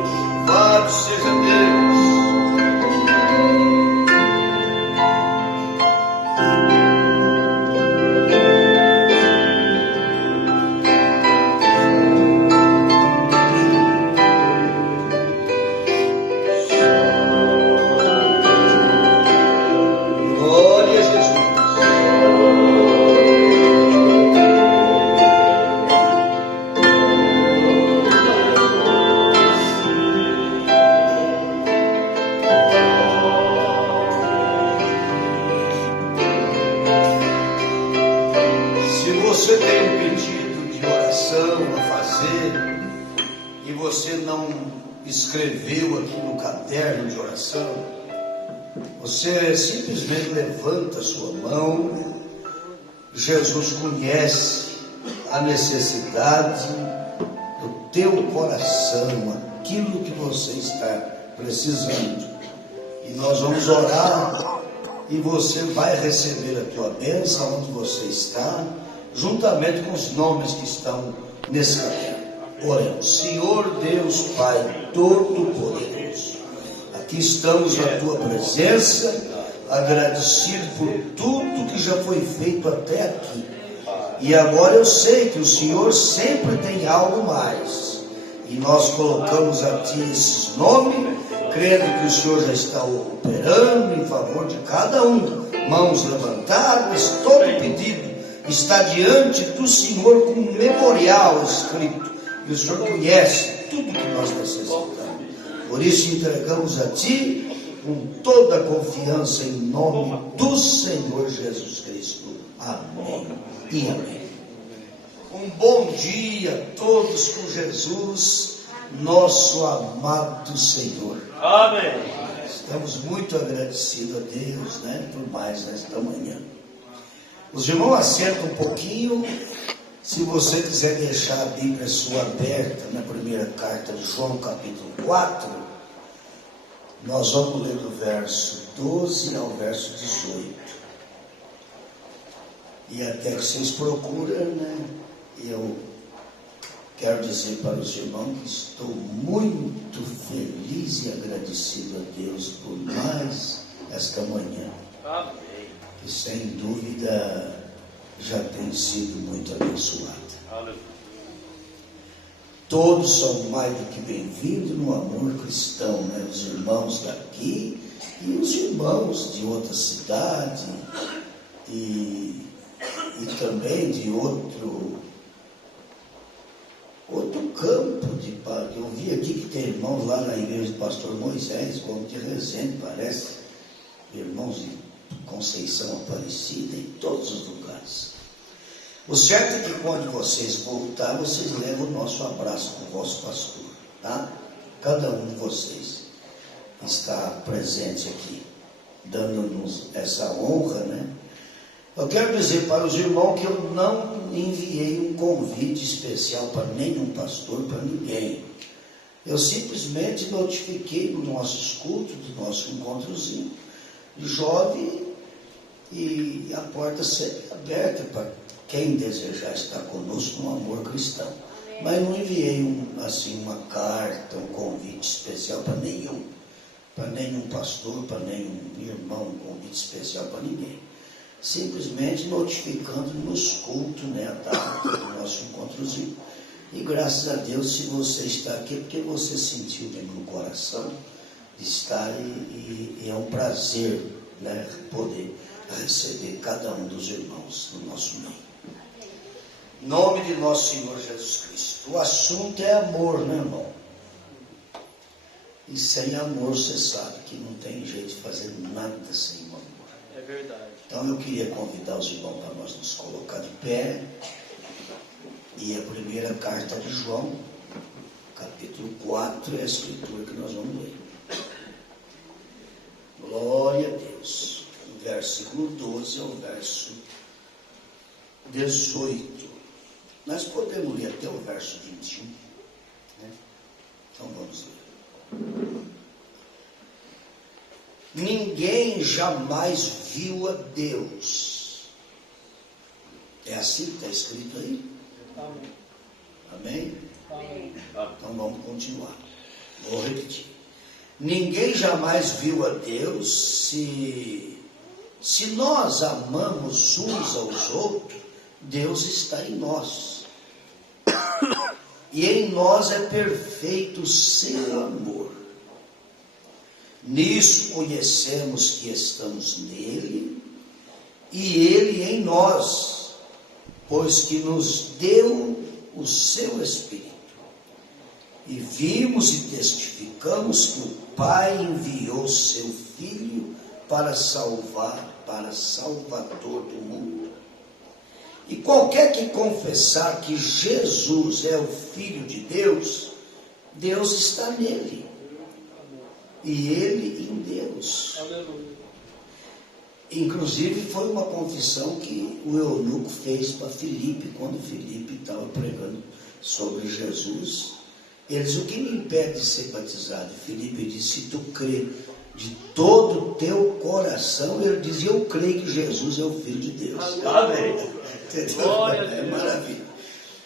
Louvado seja Deus. Glória a Jesus. Se você tem um pedido de oração a fazer e você não escreveu aqui no caderno de oração, você simplesmente levanta a sua mão. Jesus conhece a necessidade do teu coração, aquilo que você está precisando. E nós vamos orar e você vai receber a tua bênção onde você está, juntamente com os nomes que estão nesse caderno. Oremos. Senhor Deus Pai Todo-Poderoso, aqui estamos na tua presença, agradecido por tudo que já foi feito até aqui. E agora eu sei que o Senhor sempre tem algo mais. E nós colocamos a Ti esses nomes, crendo que o Senhor já está operando em favor de cada um. Mãos levantadas, todo pedido está diante do Senhor com um memorial escrito. E o Senhor conhece tudo que nós necessitamos. Por isso entregamos a Ti com toda a confiança em nome do Senhor Jesus Cristo. Amém e amém. Um bom dia a todos com Jesus, nosso amado Senhor. Amém. Estamos muito agradecidos a Deus, por mais esta manhã. Os irmãos assentam um pouquinho. Se você quiser deixar a Bíblia sua aberta na primeira carta de João, capítulo 4, nós vamos ler do verso 12 ao verso 18. E até que vocês procuram, eu quero dizer para os irmãos que estou muito feliz e agradecido a Deus por mais esta manhã. Amém. Que sem dúvida já tem sido muito abençoada. Aleluia. Todos são mais do que bem-vindos no amor cristão, os irmãos daqui e os irmãos de outra cidade e também de outro campo. Eu vi aqui que tem irmãos lá na igreja do pastor Moisés, como de Resende, parece, irmãos de Conceição Aparecida, em todos os lugares. O certo é que quando vocês voltar, vocês levam o nosso abraço para o vosso pastor, tá? Cada um de vocês está presente aqui, dando-nos essa honra, Eu quero dizer para os irmãos que eu não enviei um convite especial para nenhum pastor, para ninguém. Eu simplesmente notifiquei no nossos cultos, do nosso encontrozinho de jovem, e a porta sempre aberta para quem desejar estar conosco no amor cristão. Mas não enviei uma carta, um convite especial para nenhum pastor, para nenhum irmão, um convite especial para ninguém. Simplesmente notificando nos cultos, a data do nosso encontrozinho. E graças a Deus, se você está aqui, porque você sentiu mesmo no coração de estar, e é um prazer, poder receber cada um dos irmãos no nosso meio. Em nome de nosso Senhor Jesus Cristo. O assunto é amor, irmão? E sem amor, você sabe que não tem jeito de fazer nada sem o amor. É verdade. Então eu queria convidar os irmãos para nós nos colocar de pé. E a primeira carta de João, capítulo 4, é a escritura que nós vamos ler. Glória a Deus. Do versículo 12 ao verso 18. Nós podemos ler até o verso 21. Então vamos ler. Ninguém jamais viu a Deus. É assim que está escrito aí? Amém. Amém? Amém. Então vamos continuar. Vou repetir. Ninguém jamais viu a Deus. Se nós amamos uns aos outros, Deus está em nós. E em nós é perfeito o seu amor. Nisso conhecemos que estamos nele e ele em nós, pois que nos deu o seu Espírito. E vimos e testificamos que o Pai enviou seu Filho para Salvador do mundo. E qualquer que confessar que Jesus é o Filho de Deus, Deus está nele. E ele em Deus. Aleluia. Inclusive foi uma confissão que o eunuco fez para Filipe, quando Filipe estava pregando sobre Jesus. Ele disse: o que me impede de ser batizado? Filipe disse: se tu crê de todo o teu coração. Ele diz: eu creio que Jesus é o Filho de Deus. Amém. É maravilha.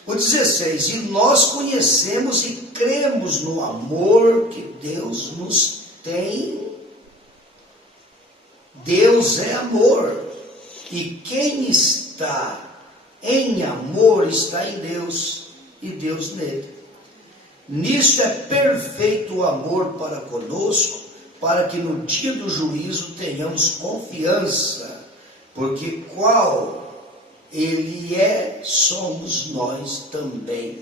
O 16: e nós conhecemos e cremos no amor que Deus nos tem. Deus é amor, e quem está em amor está em Deus, e Deus nele. Nisso é perfeito o amor para conosco, para que no dia do juízo tenhamos confiança, porque qual ele é, somos nós também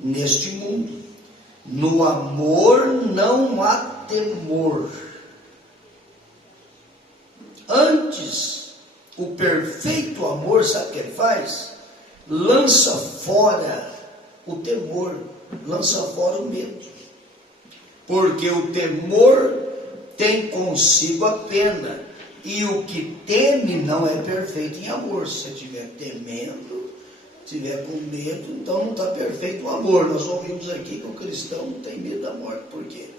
neste mundo. No amor não há temor. Antes, o perfeito amor, sabe o que ele faz? Lança fora o temor, lança fora o medo. Porque o temor tem consigo a pena, e o que teme não é perfeito em amor. Se você estiver temendo, estiver com medo, então não está perfeito o amor. Nós ouvimos aqui que o cristão não tem medo da morte. Por quê?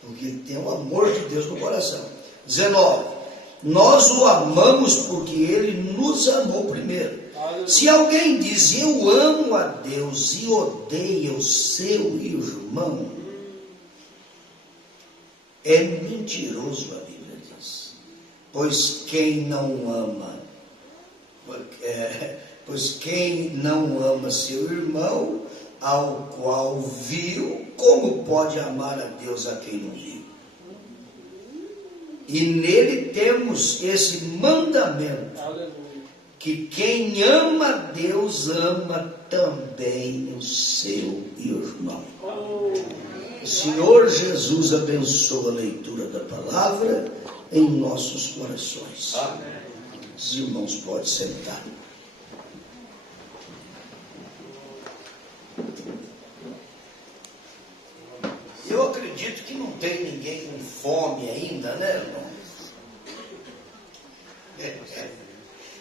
Porque ele tem o amor de Deus no coração. 19. Nós o amamos porque ele nos amou primeiro. Se alguém diz: eu amo a Deus e odeia o seu irmão, é mentiroso, a Bíblia diz. Pois quem não ama seu irmão, ao qual viu, como pode amar a Deus a quem não viu? E nele temos esse mandamento: que quem ama a Deus ama também o seu irmão. O Senhor Jesus abençoa a leitura da palavra em nossos corações. Os irmãos podem sentar. Eu acredito que não tem ninguém com fome ainda, né, irmão?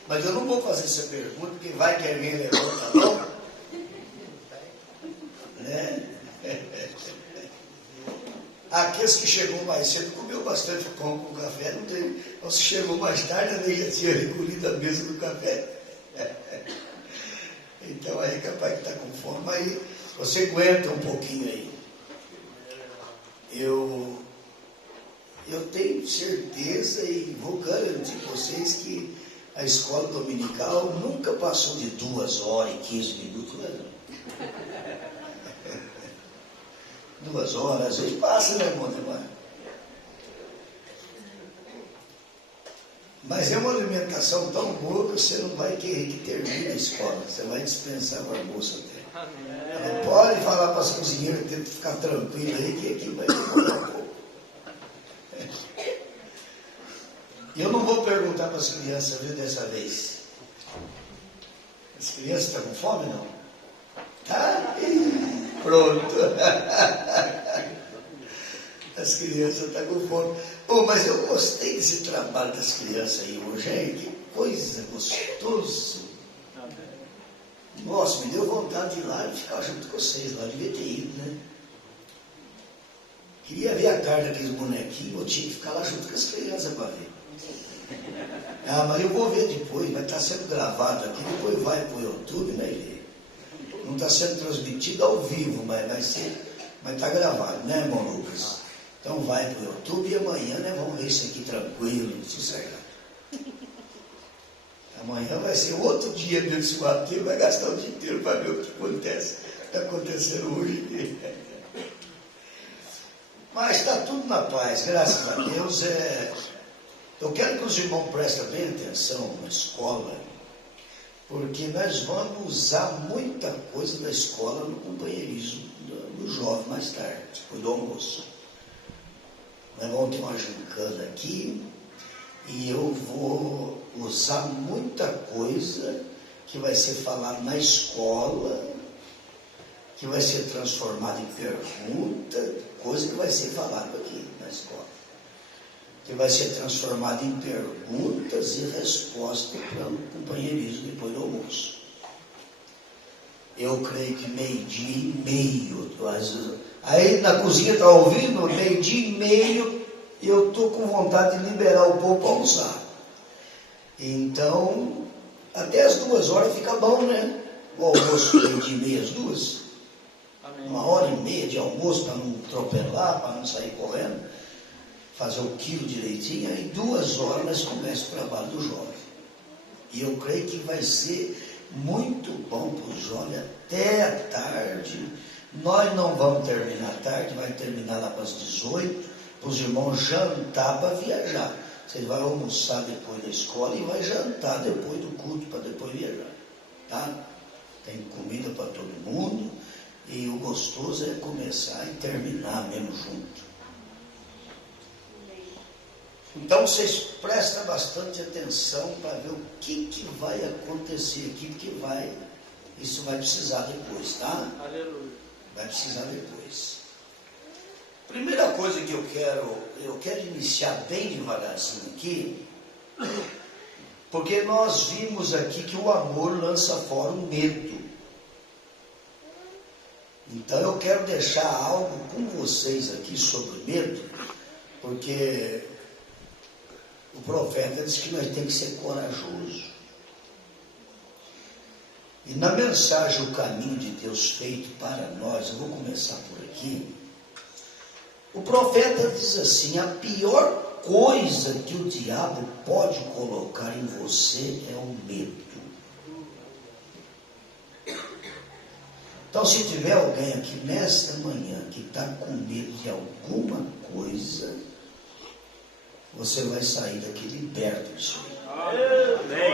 Mas eu não vou fazer essa pergunta, porque vai que alguém levanta a mão, né? Aqueles que chegou mais cedo comeu bastante pão com café, não teve. Ou se chegou mais tarde, a já tinha recolhido a mesa do café. Então aí capaz que está com fome, aí você aguenta um pouquinho aí. Eu tenho certeza e vou garantir vocês que a escola dominical nunca passou de 2 horas e 15 minutos, né? 2 horas, às vezes passa, né, irmão? Mas é uma alimentação tão boa que você não vai querer que termine a escola. Você vai dispensar o almoço até. Não pode falar para as cozinheiras que tem que ficar tranquilo aí, que aqui vai demorar um pouco. Eu não vou perguntar para as crianças, viu, dessa vez. As crianças estão com fome, não? Tá? Pronto. As crianças estão com fome. Oh, mas eu gostei desse trabalho das crianças aí hoje, hein? Que coisa gostosa. Nossa, me deu vontade de ir lá e ficar junto com vocês lá. Devia ter ido, né? Queria ver a cara daqueles bonequinhos, eu tinha que ficar lá junto com as crianças para ver. Ah, mas eu vou ver depois, vai estar sendo gravado aqui, depois vai para o YouTube, vai ver. Não está sendo transmitido ao vivo, mas vai ser Mas está gravado, né, irmão Lucas? Então vai para o YouTube e amanhã, né, vamos ver isso aqui tranquilo, sossegado. Amanhã vai ser outro dia abençoado, porque ele vai gastar o dia inteiro para ver o que acontece. Está acontecendo hoje. Mas está tudo na paz, graças a Deus. Eu quero que os irmãos prestem bem atenção na escola, porque nós vamos usar muita coisa da escola no companheirismo do jovem mais tarde, depois do almoço. Nós vamos ter uma gincana aqui e eu vou usar muita coisa que vai ser falada na escola, que vai ser transformada em pergunta, coisa que vai ser falada aqui na escola, que vai ser transformada em perguntas e respostas para o companheirismo depois do almoço. Eu creio que 12:30. Aí na cozinha está ouvindo? 12:30, eu estou com vontade de liberar o povo para almoçar. Então, até as 2 horas fica bom, né? O almoço 12:30 às 2. Amém. 1h30 de almoço para não atropelar, para não sair correndo, fazer o quilo direitinho. Aí 2 horas nós começamos o trabalho do jovem. E eu creio que vai ser muito bom para os jovens até a tarde. Nós não vamos terminar à tarde, vai terminar lá para as 18, para os irmãos jantar para viajar. Você vai almoçar depois da escola e vai jantar depois do culto para depois viajar, tá? Tem comida para todo mundo e o gostoso é começar e terminar mesmo junto. Então vocês prestem bastante atenção para ver o que vai acontecer aqui, porque isso vai precisar depois, tá? Aleluia. Vai precisar depois. Primeira coisa que eu quero iniciar bem devagarzinho aqui, porque nós vimos aqui que o amor lança fora o medo. Então eu quero deixar algo com vocês aqui sobre medo, porque o profeta diz que nós temos que ser corajosos. E na mensagem O Caminho de Deus Feito para Nós, eu vou começar por aqui. O profeta diz assim: a pior coisa que o diabo pode colocar em você é o medo. Então, se tiver alguém aqui nesta manhã que está com medo de alguma coisa, você vai sair daqui liberto disso.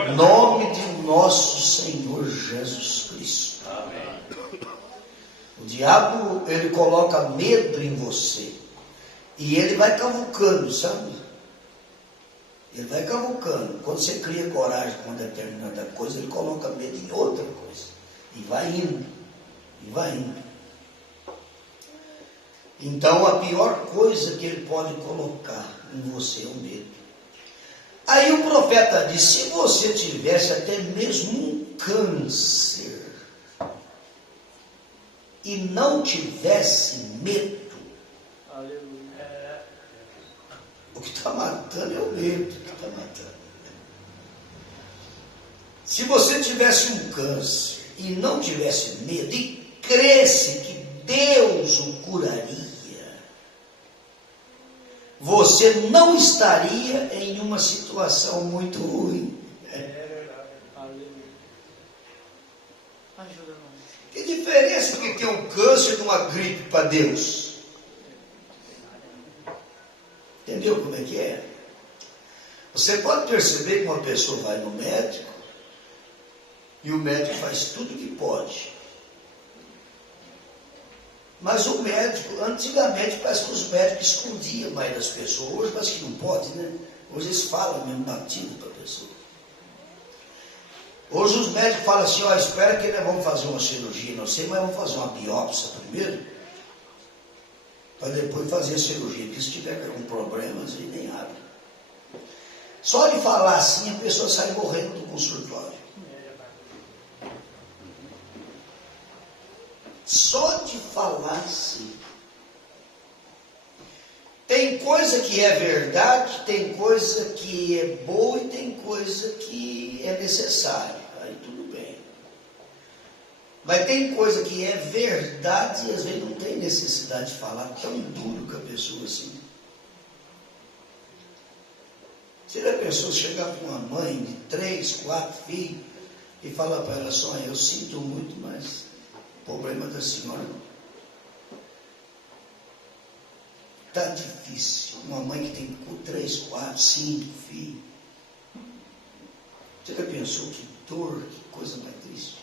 Em nome de nosso Senhor Jesus Cristo. Amém. O diabo, ele coloca medo em você. E ele vai cavucando, sabe? Ele vai cavucando. Quando você cria coragem com uma determinada coisa, ele coloca medo em outra coisa. E vai indo. E vai indo. Então, a pior coisa que ele pode colocar em você é o medo. Aí o profeta diz: se você tivesse até mesmo um câncer e não tivesse medo, o que está matando é o medo que está matando. Se você tivesse um câncer e não tivesse medo e cresse que Deus o curaria, você não estaria em uma situação muito ruim. Que diferença que tem um câncer de uma gripe para Deus? Entendeu como é que é? Você pode perceber que uma pessoa vai no médico e o médico faz tudo o que pode. Mas o médico, antigamente parece que os médicos escondiam mais das pessoas. Hoje parece que não pode, né? Hoje eles falam mesmo batido para a pessoa. Hoje os médicos falam assim: ó, espera que nós vamos fazer uma cirurgia, não sei, mas vamos fazer uma biópsia primeiro, para depois fazer a cirurgia, porque se tiver algum problema, aí nem abre. Só de falar assim, a pessoa sai morrendo do consultório. Só de falar assim. Tem coisa que é verdade, tem coisa que é boa e tem coisa que é necessária. Aí tudo bem. Mas tem coisa que é verdade e às vezes não tem necessidade de falar tão duro com a pessoa assim. Se a pessoa chegar para uma mãe de 3, 4 filhos e falar para ela só, eu sinto muito, mas o problema da senhora está difícil. Uma mãe que tem 3, 4, 5 filhos. Você já pensou que dor, que coisa mais triste?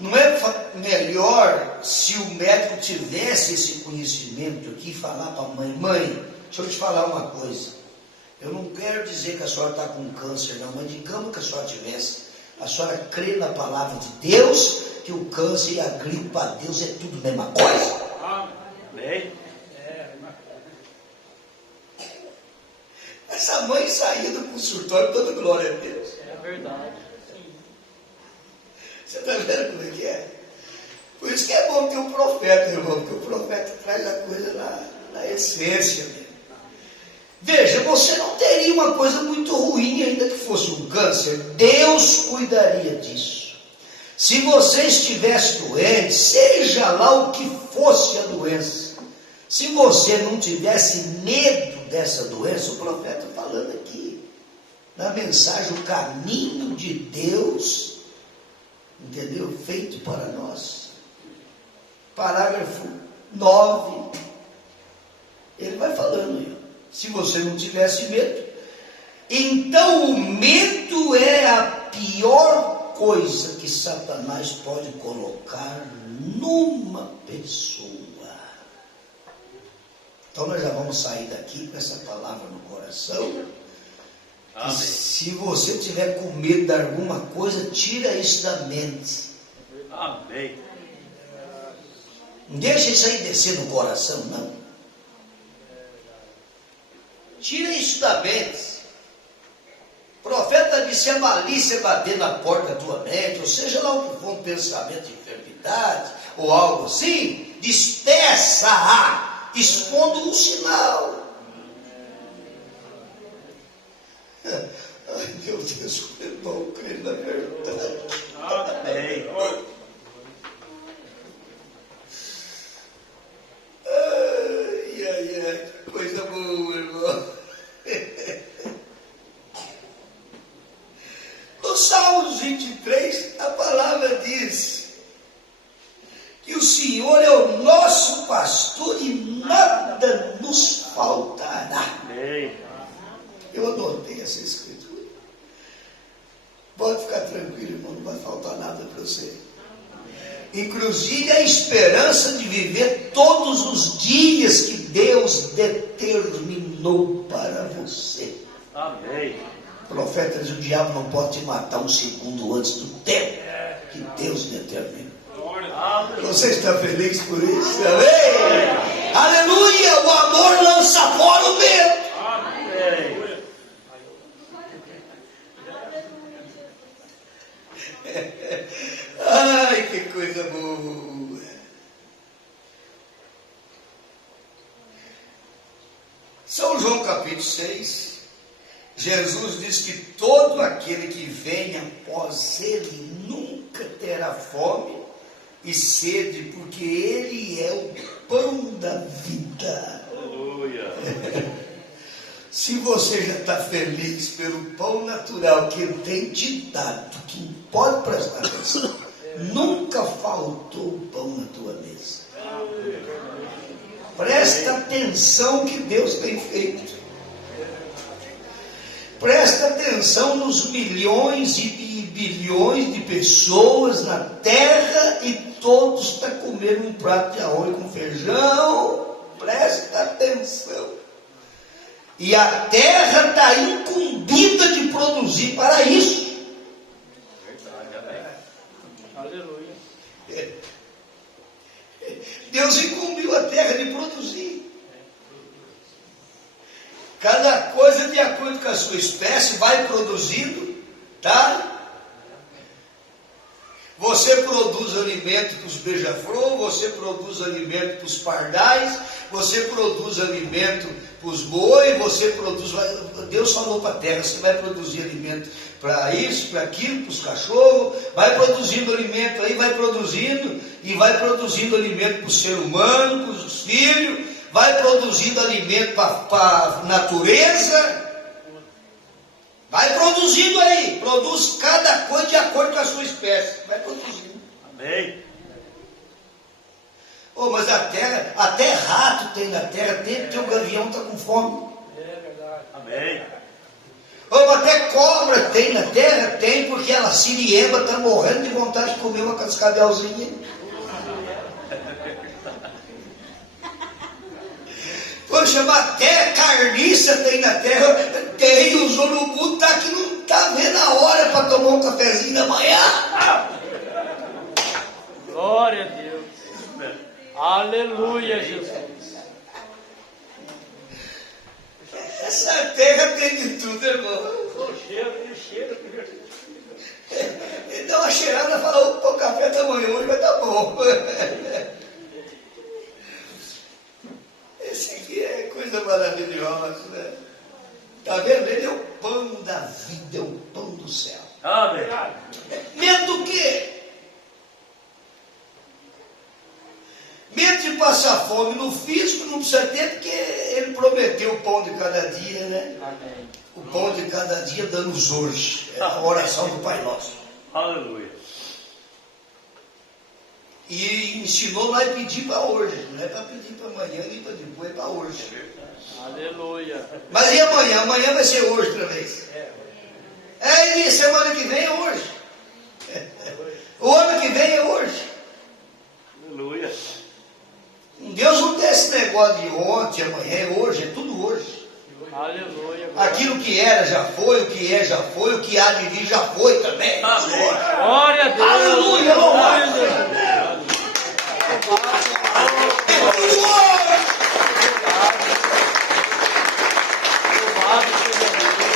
Não é melhor se o médico tivesse esse conhecimento aqui e falar para a mãe, mãe, deixa eu te falar uma coisa, eu não quero dizer que a senhora está com câncer não, mas digamos que a senhora tivesse, a senhora crê na palavra de Deus, que o câncer e a gripe para Deus é tudo a mesma coisa? Amém. Essa mãe saía do consultório toda glória a Deus. É verdade. Você está vendo como é que é? Por isso que é bom ter um profeta, irmão, porque o profeta traz a coisa na essência mesmo. Veja, você não teria uma coisa muito ruim ainda que fosse um câncer. Deus cuidaria disso. Se você estivesse doente, seja lá o que fosse a doença, se você não tivesse medo dessa doença, o profeta falando aqui, na mensagem, o caminho de Deus, entendeu? Feito para nós. Parágrafo 9, ele vai falando aí, se você não tivesse medo, então o medo é a pior coisa que Satanás pode colocar numa pessoa. Então nós já vamos sair daqui com essa palavra no coração. Amém. Se você tiver com medo de alguma coisa, tira isso da mente. Amém. Não deixa isso aí descer no coração, não. Tira isso da mente. O profeta disse: se a malícia bater na porta da tua mente, ou seja lá o que for, um pensamento de enfermidade, ou algo assim, despeça-a, expondo um sinal. Ai, meu Deus, o irmão crê na verdade. Amém. Ai, que coisa boa, irmão. No Salmos 23, a palavra diz que o Senhor é o nosso pastor e nada nos faltará. Amém. Eu anotei essa escritura. Pode ficar tranquilo, irmão, não vai faltar nada para você. Inclusive a esperança de viver todos os dias que Deus determinou para você. Amém. O profeta diz: o diabo não pode te matar um segundo antes do tempo que Deus determinou. Você está feliz por isso? Amém? Aleluia! O amor lança fora o medo. Amém. Ai, que coisa boa. São João capítulo 6, Jesus diz que todo aquele que vem após ele nunca terá fome e sede, porque ele é o pão da vida. Aleluia. Se você já está feliz pelo pão natural que ele tem te dado, que pode prestar atenção, nunca faltou pão na tua mesa. Presta atenção que Deus tem feito. Presta atenção nos milhões e bilhões de pessoas na terra e todos estão comendo um prato de arroz com feijão. Presta atenção. E a terra está incumbida de produzir para isso. Verdade, amém. Aleluia. Deus incumbiu a terra de produzir. Cada coisa de acordo com a sua espécie vai produzindo, tá? Você produz alimento para os beija-flor, você produz alimento para os pardais, você produz alimento para os boi, você produz. Deus falou para a terra: você vai produzir alimento para isso, para aquilo, para os cachorros, vai produzindo alimento aí, vai produzindo, e vai produzindo alimento para o ser humano, para os filhos, vai produzindo alimento para a natureza. Vai produzindo aí, produz cada coisa de acordo com a sua espécie. Vai produzindo. Amém. Oh, mas a terra, até rato tem na terra, tem porque o gavião está com fome. É verdade. Amém. Oh, mas até cobra tem na terra, tem porque ela siriema está morrendo de vontade de comer uma cascavelzinha. Poxa, mas até carniça tem na terra, tem, os urubu tá que não tá vendo a hora para tomar um cafezinho da manhã. Glória a Deus. Aleluia, Jesus. Essa terra tem de tudo, irmão. O cheiro. Ele dá uma cheirada e fala: opa, o café da manhã hoje vai estar bom. Esse aqui é coisa maravilhosa, né? Está vendo? Ele é o pão da vida, é o pão do céu. Amém. Medo do quê? Medo de passar fome no físico não precisa ter, porque ele prometeu o pão de cada dia, né? Amém. O pão de cada dia dá-nos hoje. É a oração do Pai Nosso. Aleluia. E ensinou lá e pedir para hoje. Não é para pedir para amanhã, nem para depois, é para hoje. Aleluia. Mas e amanhã? Amanhã vai ser hoje outra vez. E semana que vem é hoje. O ano que vem é hoje. Aleluia. Deus não tem esse negócio de ontem, amanhã, é hoje, é tudo hoje. Aleluia. Aquilo que era já foi, o que é já foi, o que há de vir já foi também. Amém. Glória a Deus. Aleluia, Glória a louvado. Deus. É tudo hoje. Louvado seja Deus.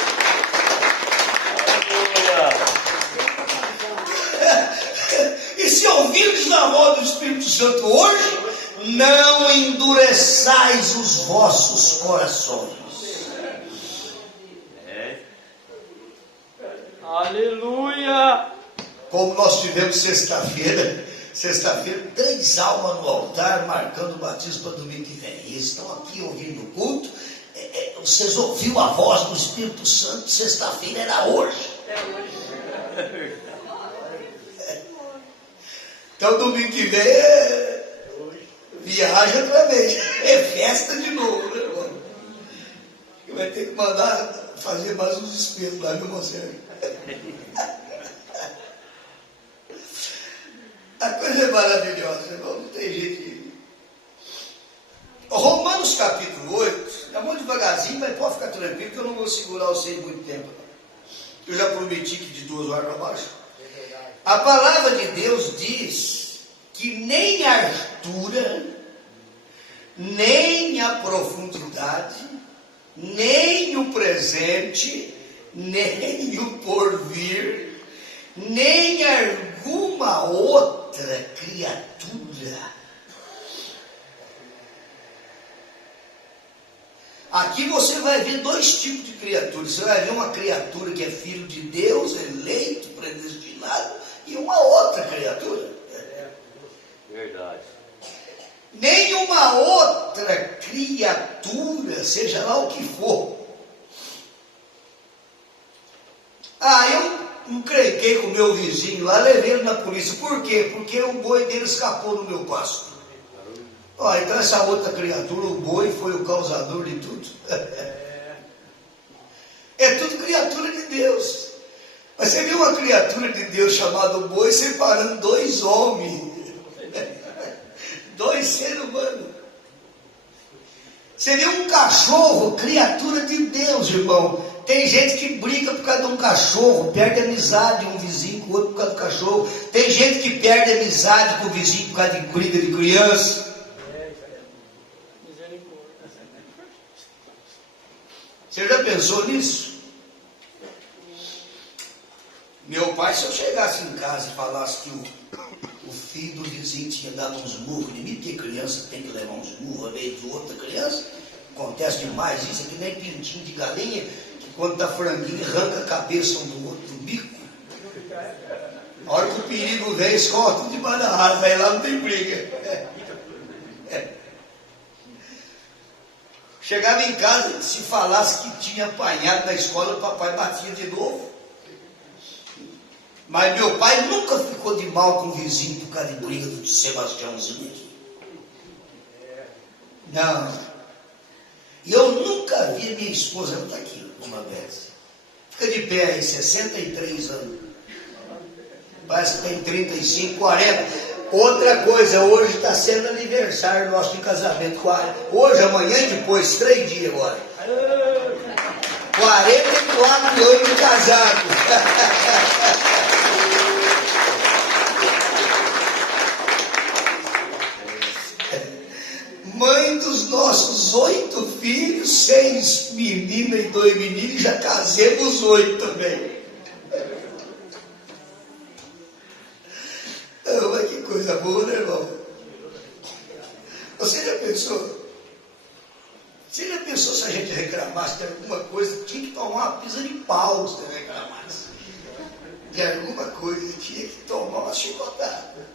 Aleluia. E se ouvirdes a voz do Espírito Santo hoje, não endureçais os vossos corações. Aleluia. Como nós tivemos sexta-feira, 3 almas no altar, marcando o batismo para domingo que vem. E eles estão aqui ouvindo o culto. Vocês ouviram a voz do Espírito Santo, sexta-feira era hoje. Então domingo que vem viaja outra vez. É festa de novo, né, irmão? Vai ter que mandar fazer mais uns espetos lá, viu, Marcelo? A coisa é maravilhosa, irmão. Não tem jeito de... Romanos capítulo 8, é muito devagarzinho, mas pode ficar tranquilo que eu não vou segurar vocês muito tempo. Eu já prometi que de 2 horas para baixo. A palavra de Deus diz que nem a altura, nem a profundidade, nem o presente, nem o porvir, nem alguma outra criatura. Aqui você vai ver 2 tipos de criaturas. Você vai ver uma criatura que é filho de Deus, eleito, predestinado, e uma outra criatura. Verdade. Nenhuma outra criatura, seja lá o que for. Eu encrenquei com o meu vizinho lá, levei ele na polícia. Por quê? Porque o boi dele escapou no meu pasto. Então essa outra criatura, o boi, foi o causador de tudo. É tudo criatura de Deus. Mas você viu uma criatura de Deus chamada boi separando 2 homens. 2 seres humanos. Você vê um cachorro, criatura de Deus, irmão. Tem gente que briga por causa de um cachorro, perde amizade um vizinho com o outro por causa do cachorro. Tem gente que perde amizade com o vizinho por causa de briga de criança. Você já pensou nisso? Meu pai Rapaz, se eu chegasse em casa e falasse que o filho do vizinho tinha dado uns murros em mim, porque criança tem que levar uns murros a meio de outra criança, acontece demais isso, é que nem pintinho de galinha, que quando tá franguinho arranca a cabeça um do outro do bico. A hora que o perigo vem, escorre tudo debaixo da asa, aí lá não tem briga. Chegava em casa, se falasse que tinha apanhado na escola, o papai batia de novo. Mas meu pai nunca ficou de mal com o vizinho por causa de briga do Sebastiãozinho aqui. Não. E eu nunca vi a minha esposa, ela está aqui uma vez. Fica de pé aí, 63 anos. Parece que tem 35, 40. Outra coisa, hoje está sendo aniversário nosso de casamento. Hoje, amanhã e depois, 3 dias agora. 44 anos de casado. Mãe dos nossos 8 filhos, 6 meninas e 2 meninos, já casemos 8 também. Oh, mas que coisa boa, né, irmão? Você já pensou? Você já pensou se a gente reclamasse de alguma coisa? Tinha que tomar uma pisa de pau se reclamasse. De alguma coisa, tinha que tomar uma chicotada.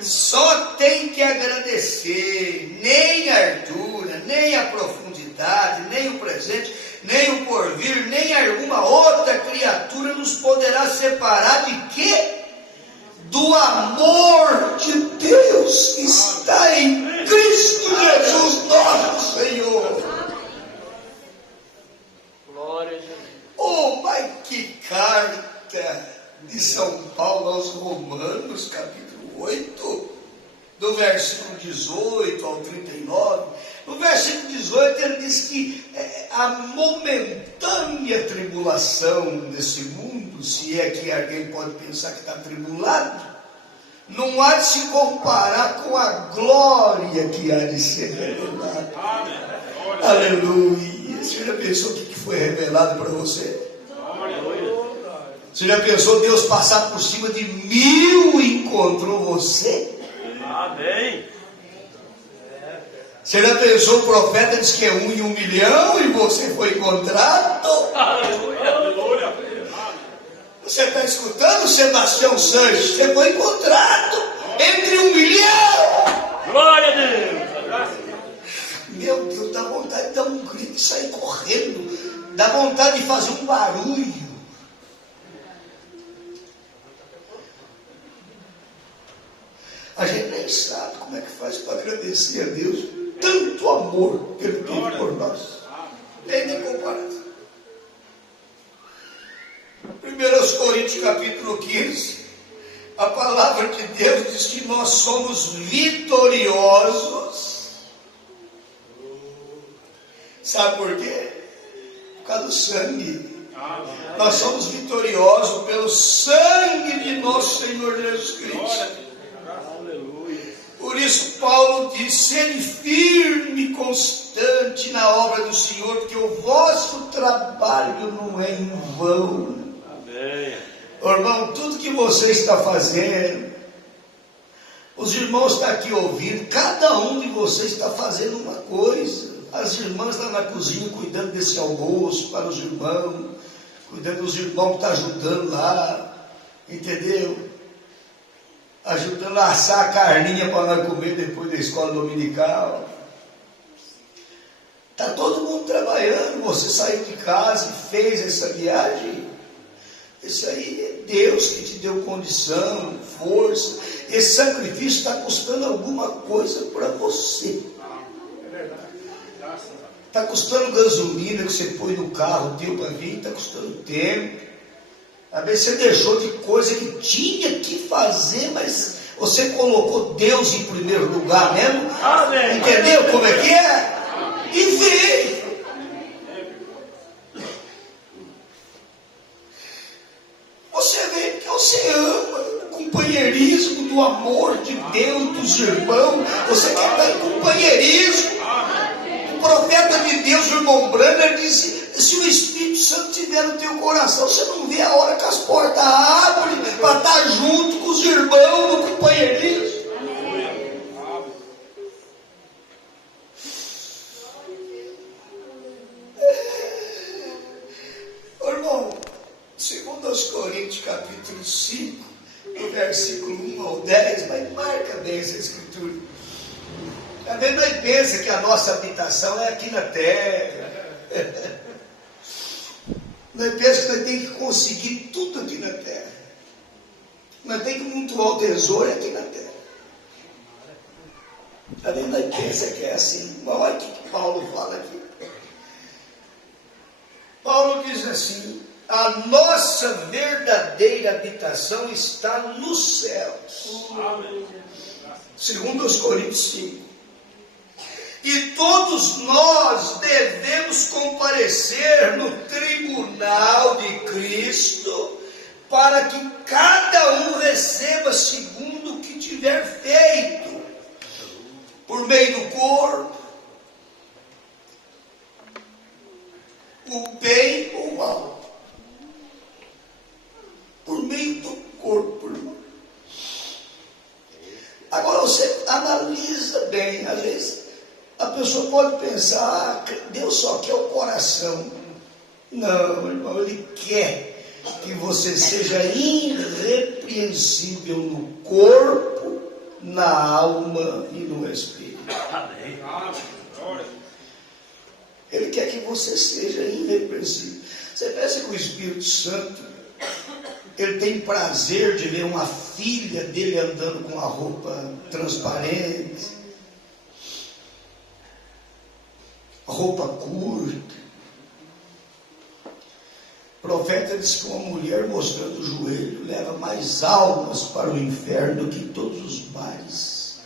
Só tem que agradecer, nem a altura, nem a profundidade, nem o presente, nem o porvir, nem alguma outra criatura nos poderá separar de quê? Do amor de Deus que está em Cristo Jesus nosso Senhor. Glória a Jesus. Oh, mas que carta de São Paulo aos Romanos, capítulo 8, do versículo 18 ao 39. No versículo 18 ele diz que a momentânea tribulação desse mundo, se é que alguém pode pensar que está tribulado, não há de se comparar com a glória que há de ser revelada. Aleluia. Você já pensou o que foi revelado para você? Você já pensou Deus passar por cima de 1000 e encontrou você? Amém. Você já pensou, o profeta diz que é 1 em 1 milhão e você foi encontrado? Aleluia. Você está escutando, Sebastião Sanches? Você foi encontrado entre 1 milhão. Glória a Deus. Meu Deus, dá vontade de dar um grito e sair correndo. Dá vontade de fazer um barulho. A gente nem sabe como é que faz para agradecer a Deus tanto amor que Ele tem por nós. Nem comparação. 1 Coríntios capítulo 15, a palavra de Deus diz que nós somos vitoriosos. Sabe por quê? Por causa do sangue. Nós somos vitoriosos pelo sangue de nosso Senhor Jesus Cristo. Por isso Paulo diz: sede firme e constante na obra do Senhor, porque o vosso trabalho não é em vão. Amém. Irmão, tudo que você está fazendo, os irmãos estão aqui ouvindo, cada um de vocês está fazendo uma coisa. As irmãs lá na cozinha cuidando desse almoço para os irmãos, cuidando dos irmãos que estão ajudando lá, entendeu? Ajudando a assar a carninha para nós comer depois da escola dominical. Está todo mundo trabalhando. Você saiu de casa e fez essa viagem. Isso aí é Deus que te deu condição, força. Esse sacrifício está custando alguma coisa para você. Está custando gasolina que você põe no carro teu para vir, está custando tempo. Às vezes você deixou de coisa que tinha que fazer, mas você colocou Deus em primeiro lugar mesmo. Amém. Entendeu como é que é? E veio. Você veio porque você ama o companheirismo do amor de Deus, dos irmãos. Você quer dar companheirismo. O profeta de Deus, o irmão Branham, disse: Se o Espírito Santo estiver no teu coração, você não vê a hora que as portas abrem para estar junto com os irmãos no companheirismo. Irmão, segundo aos Coríntios capítulo 5, do versículo 1 ao 10, mas marca bem essa escritura. Às vezes nós pensamos que a nossa habitação é aqui na terra. Nós pensamos que nós temos que conseguir tudo aqui na terra. Nós temos que montar o tesouro aqui na terra. Às vezes nós pensamos que é assim. Mas olha o que Paulo fala aqui. Paulo diz assim: a nossa verdadeira habitação está nos céus. Segundo os Coríntios 5. E todos nós devemos comparecer no tribunal de Cristo, para que cada um receba segundo o que tiver feito, por meio do corpo, o bem ou o mal. Por meio do corpo, irmão. Agora você analisa bem, às vezes a pessoa pode pensar, Deus só quer o coração. Não, irmão, Ele quer que você seja irrepreensível no corpo, na alma e no espírito. Amém. Ele quer que você seja irrepreensível. Você pensa que o Espírito Santo, ele tem prazer de ver uma filha dele andando com a roupa transparente, roupa curta. O profeta diz que uma mulher mostrando o joelho leva mais almas para o inferno do que todos os bares.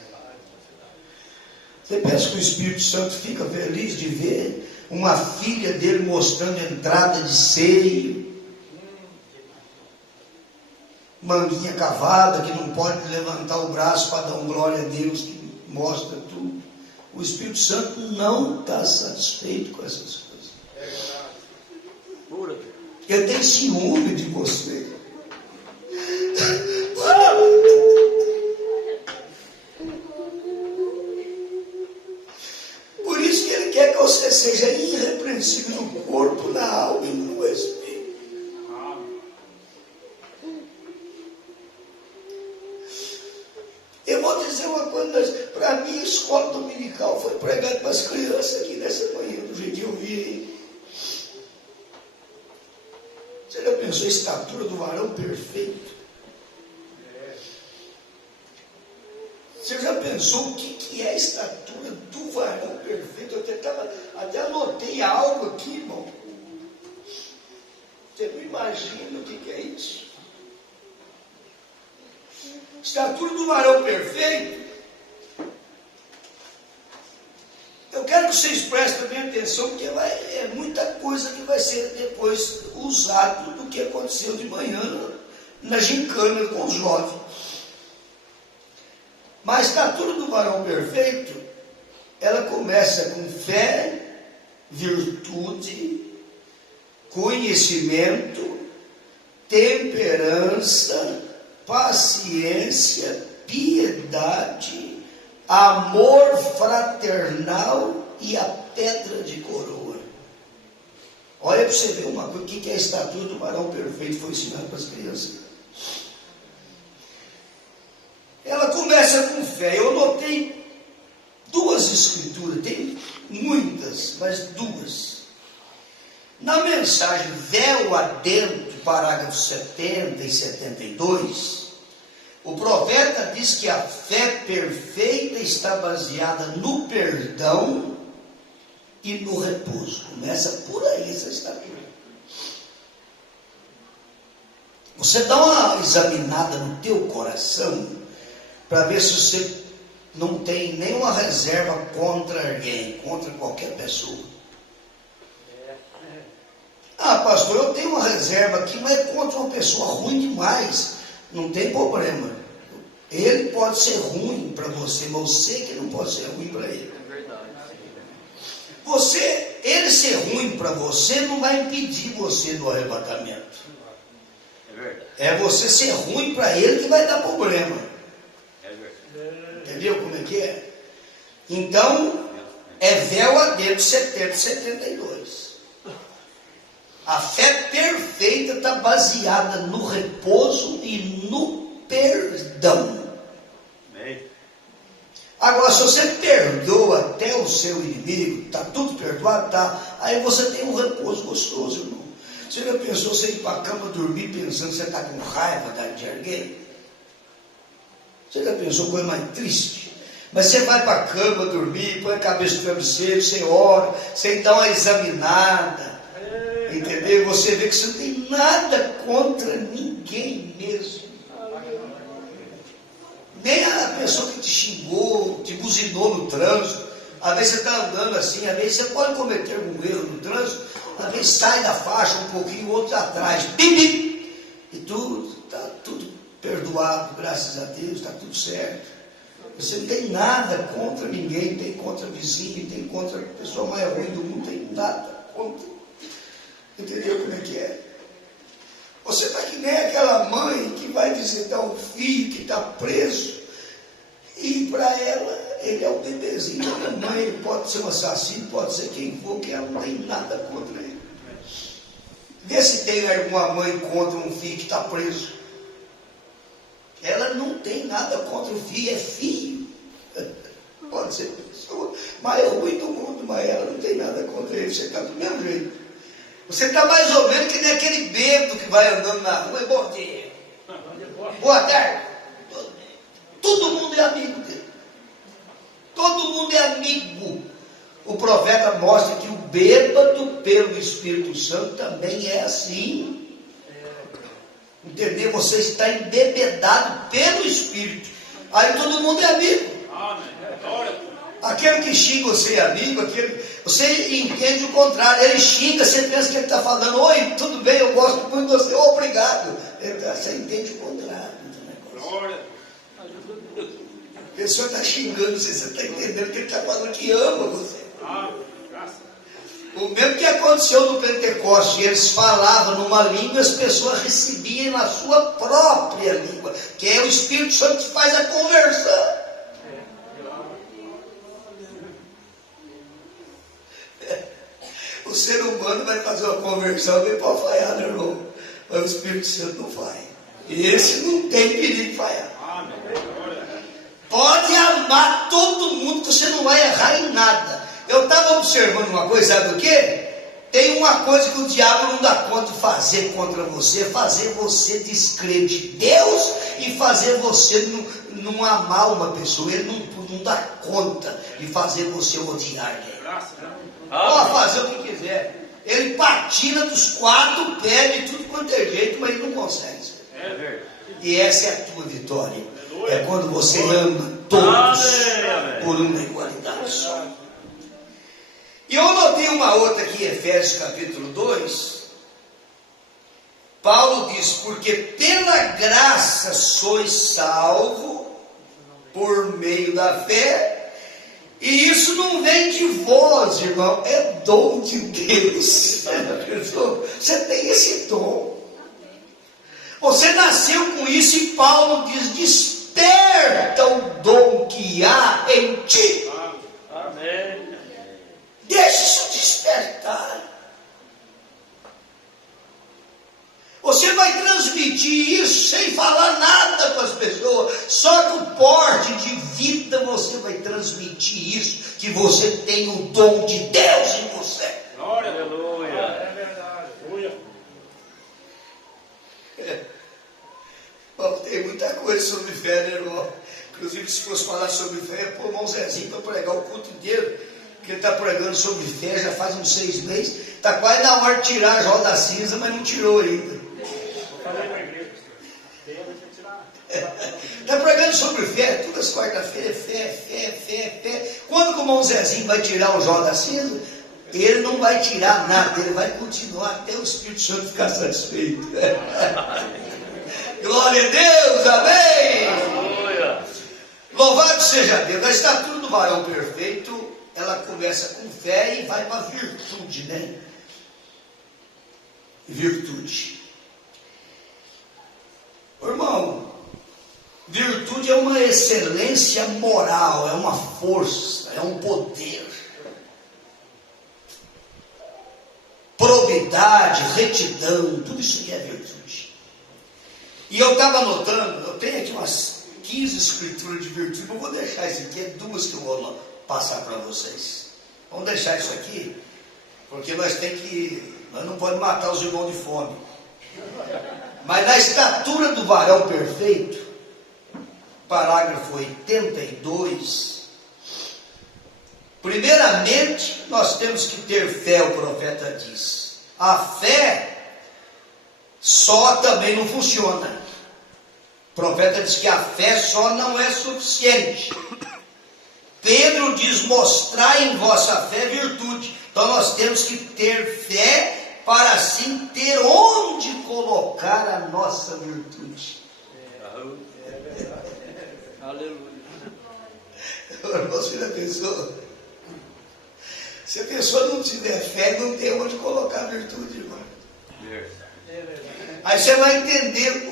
Você pensa que o Espírito Santo fica feliz de ver uma filha dele mostrando entrada de seio, manguinha cavada, que não pode levantar o braço para dar glória a Deus, que mostra tudo? O Espírito Santo não está satisfeito com essas coisas. Ele tem ciúme de você. Por isso que Ele quer que você seja irrepreensível no corpo, na alma e no espírito. Eu vou dizer uma coisa, para mim a escola dominical foi pregada para as crianças aqui nessa manhã, do jeito que eu vi. Você já pensou a estatura do varão perfeito? Você já pensou o que é a estatura do varão perfeito? Eu até anotei algo aqui, irmão. Você não imagina o que é isso? Estatura do varão perfeito. Eu quero que vocês prestem bem atenção, porque é muita coisa que vai ser depois usado do que aconteceu de manhã na gincana com os jovens. Mas a estatura do varão perfeito, ela começa com fé, virtude, conhecimento, temperança, paciência, piedade, amor fraternal e a pedra de coroa. Olha para você ver uma coisa, o que é a estatura do varão perfeito, foi ensinado para as crianças. Ela começa com fé. Eu notei duas escrituras, tem muitas, mas duas. Na mensagem Véu Adentro, parágrafos 70 e 72, o profeta diz que a fé perfeita está baseada no perdão e no repouso. Começa por aí essa estatura. Você dá uma examinada no teu coração para ver se você não tem nenhuma reserva contra alguém, contra qualquer pessoa. Ah, pastor, eu tenho uma reserva aqui, mas é contra uma pessoa ruim demais. Não tem problema. Ele pode ser ruim para você, mas você que não pode ser ruim para ele. É verdade. Ele ser ruim para você não vai impedir você do arrebatamento. É verdade. É você ser ruim para ele que vai dar problema. É verdade. Entendeu como é que é? Então, é véu adentro 70, 72. A fé perfeita está baseada no repouso e no perdão. Amém. Agora, se você perdoa até o seu inimigo, está tudo perdoado, tá? Aí você tem um repouso gostoso, irmão. Você já pensou você ir para a cama dormir pensando que você está com raiva de alguém? Você já pensou coisa mais triste? Mas você vai para a cama dormir, põe a cabeça no travesseiro, você ora, você dá uma examinada, entendeu? Você vê que você não tem nada contra ninguém mesmo. Nem a pessoa que te xingou, te buzinou no trânsito. Às vezes você está andando assim, às vezes você pode cometer um erro no trânsito, às vezes sai da faixa um pouquinho, o outro atrás, bip, bip, e tudo, está tudo perdoado, graças a Deus, está tudo certo. Você não tem nada contra ninguém, tem contra vizinho, tem contra a pessoa mais ruim do mundo, não tem nada contra. Entendeu como é que é? Você está que nem aquela mãe que vai visitar um filho que está preso, e para ela, ele é o bebezinho da mãe, ele pode ser um assassino, pode ser quem for, que ela não tem nada contra ele. Vê se tem alguma mãe contra um filho que está preso. Ela não tem nada contra o filho, é filho. Pode ser a pessoa mais ruim do mundo, mas ela não tem nada contra ele, você está do mesmo jeito. Você está mais ou menos que nem aquele bêbado que vai andando na rua e bom dia, boa tarde. Todo mundo é amigo dele. Todo mundo é amigo. O profeta mostra que o bêbado pelo Espírito Santo também é assim. Entendeu? Você está embebedado pelo Espírito. Aí todo mundo é amigo. Aquele que xinga você é amigo, você entende o contrário. Ele xinga, você pensa que ele está falando, oi, tudo bem, eu gosto muito de você, obrigado. Você entende o contrário. A pessoa está xingando você está entendendo que ele está falando que ama você. O mesmo que aconteceu no Pentecoste, eles falavam numa língua e as pessoas recebiam na sua própria língua, que é o Espírito Santo que faz a conversão. O ser humano vai fazer uma conversão, vem para falhar, né, irmão? Mas o Espírito Santo não falha. E esse não tem perigo de falhar. Pode amar todo mundo, que você não vai errar em nada. Eu estava observando uma coisa, sabe o quê? Tem uma coisa que o diabo não dá conta de fazer contra você, fazer você descrer de Deus e fazer você não amar uma pessoa. Ele não dá conta de fazer você odiar ele. Pode fazer o que quiser. Ele patina dos quatro pés de tudo quanto é jeito, mas ele não consegue. E essa é a tua vitória. É quando você ama todos por uma igualdade só. E eu notei uma outra aqui, Efésios capítulo 2. Paulo diz, porque pela graça sois salvo por meio da fé. E isso não vem de vós, irmão, é dom de Deus. Você tem esse dom. Você nasceu com isso e Paulo diz, desperta o dom que há em ti. Amém. Deixa isso despertar. Você vai transmitir isso sem falar nada com as pessoas, só com o porte de vida você vai transmitir isso, que você tem o dom de Deus em você. Glória, aleluia. É verdade. Bom, tem muita coisa sobre fé, né, irmão? Inclusive, se fosse falar sobre fé, pô, o irmão Zezinho para pregar o culto inteiro, que ele está pregando sobre fé já faz uns 6 meses, está quase na hora de tirar a joia da cinza, mas não tirou ainda. Está pregando sobre fé, todas as quarta-feiras, fé. Quando que o irmão Zezinho vai tirar o jó da cinza? Ele não vai tirar nada, ele vai continuar até o Espírito Santo ficar satisfeito. Glória a Deus, amém! Aleluia. Louvado seja Deus. A estatura do varão perfeito ela começa com fé e vai para a virtude, né? Virtude. Irmão, virtude é uma excelência moral, é uma força, é um poder. Probidade, retidão, tudo isso aqui é virtude. E eu estava anotando, eu tenho aqui umas 15 escrituras de virtude, não vou deixar isso aqui, é 2 que eu vou passar para vocês. Vamos deixar isso aqui, porque nós não podemos matar os irmãos de fome. Mas na estatura do varão perfeito, parágrafo 82, primeiramente nós temos que ter fé, o profeta diz. A fé só também não funciona. O profeta diz que a fé só não é suficiente. Pedro diz: mostrar em vossa fé virtude. Então nós temos que ter fé para assim ter onde colocar a nossa virtude. Aleluia. Você já pensou? Se a pessoa não tiver fé, não tem onde colocar a virtude, irmão. Aí você vai entender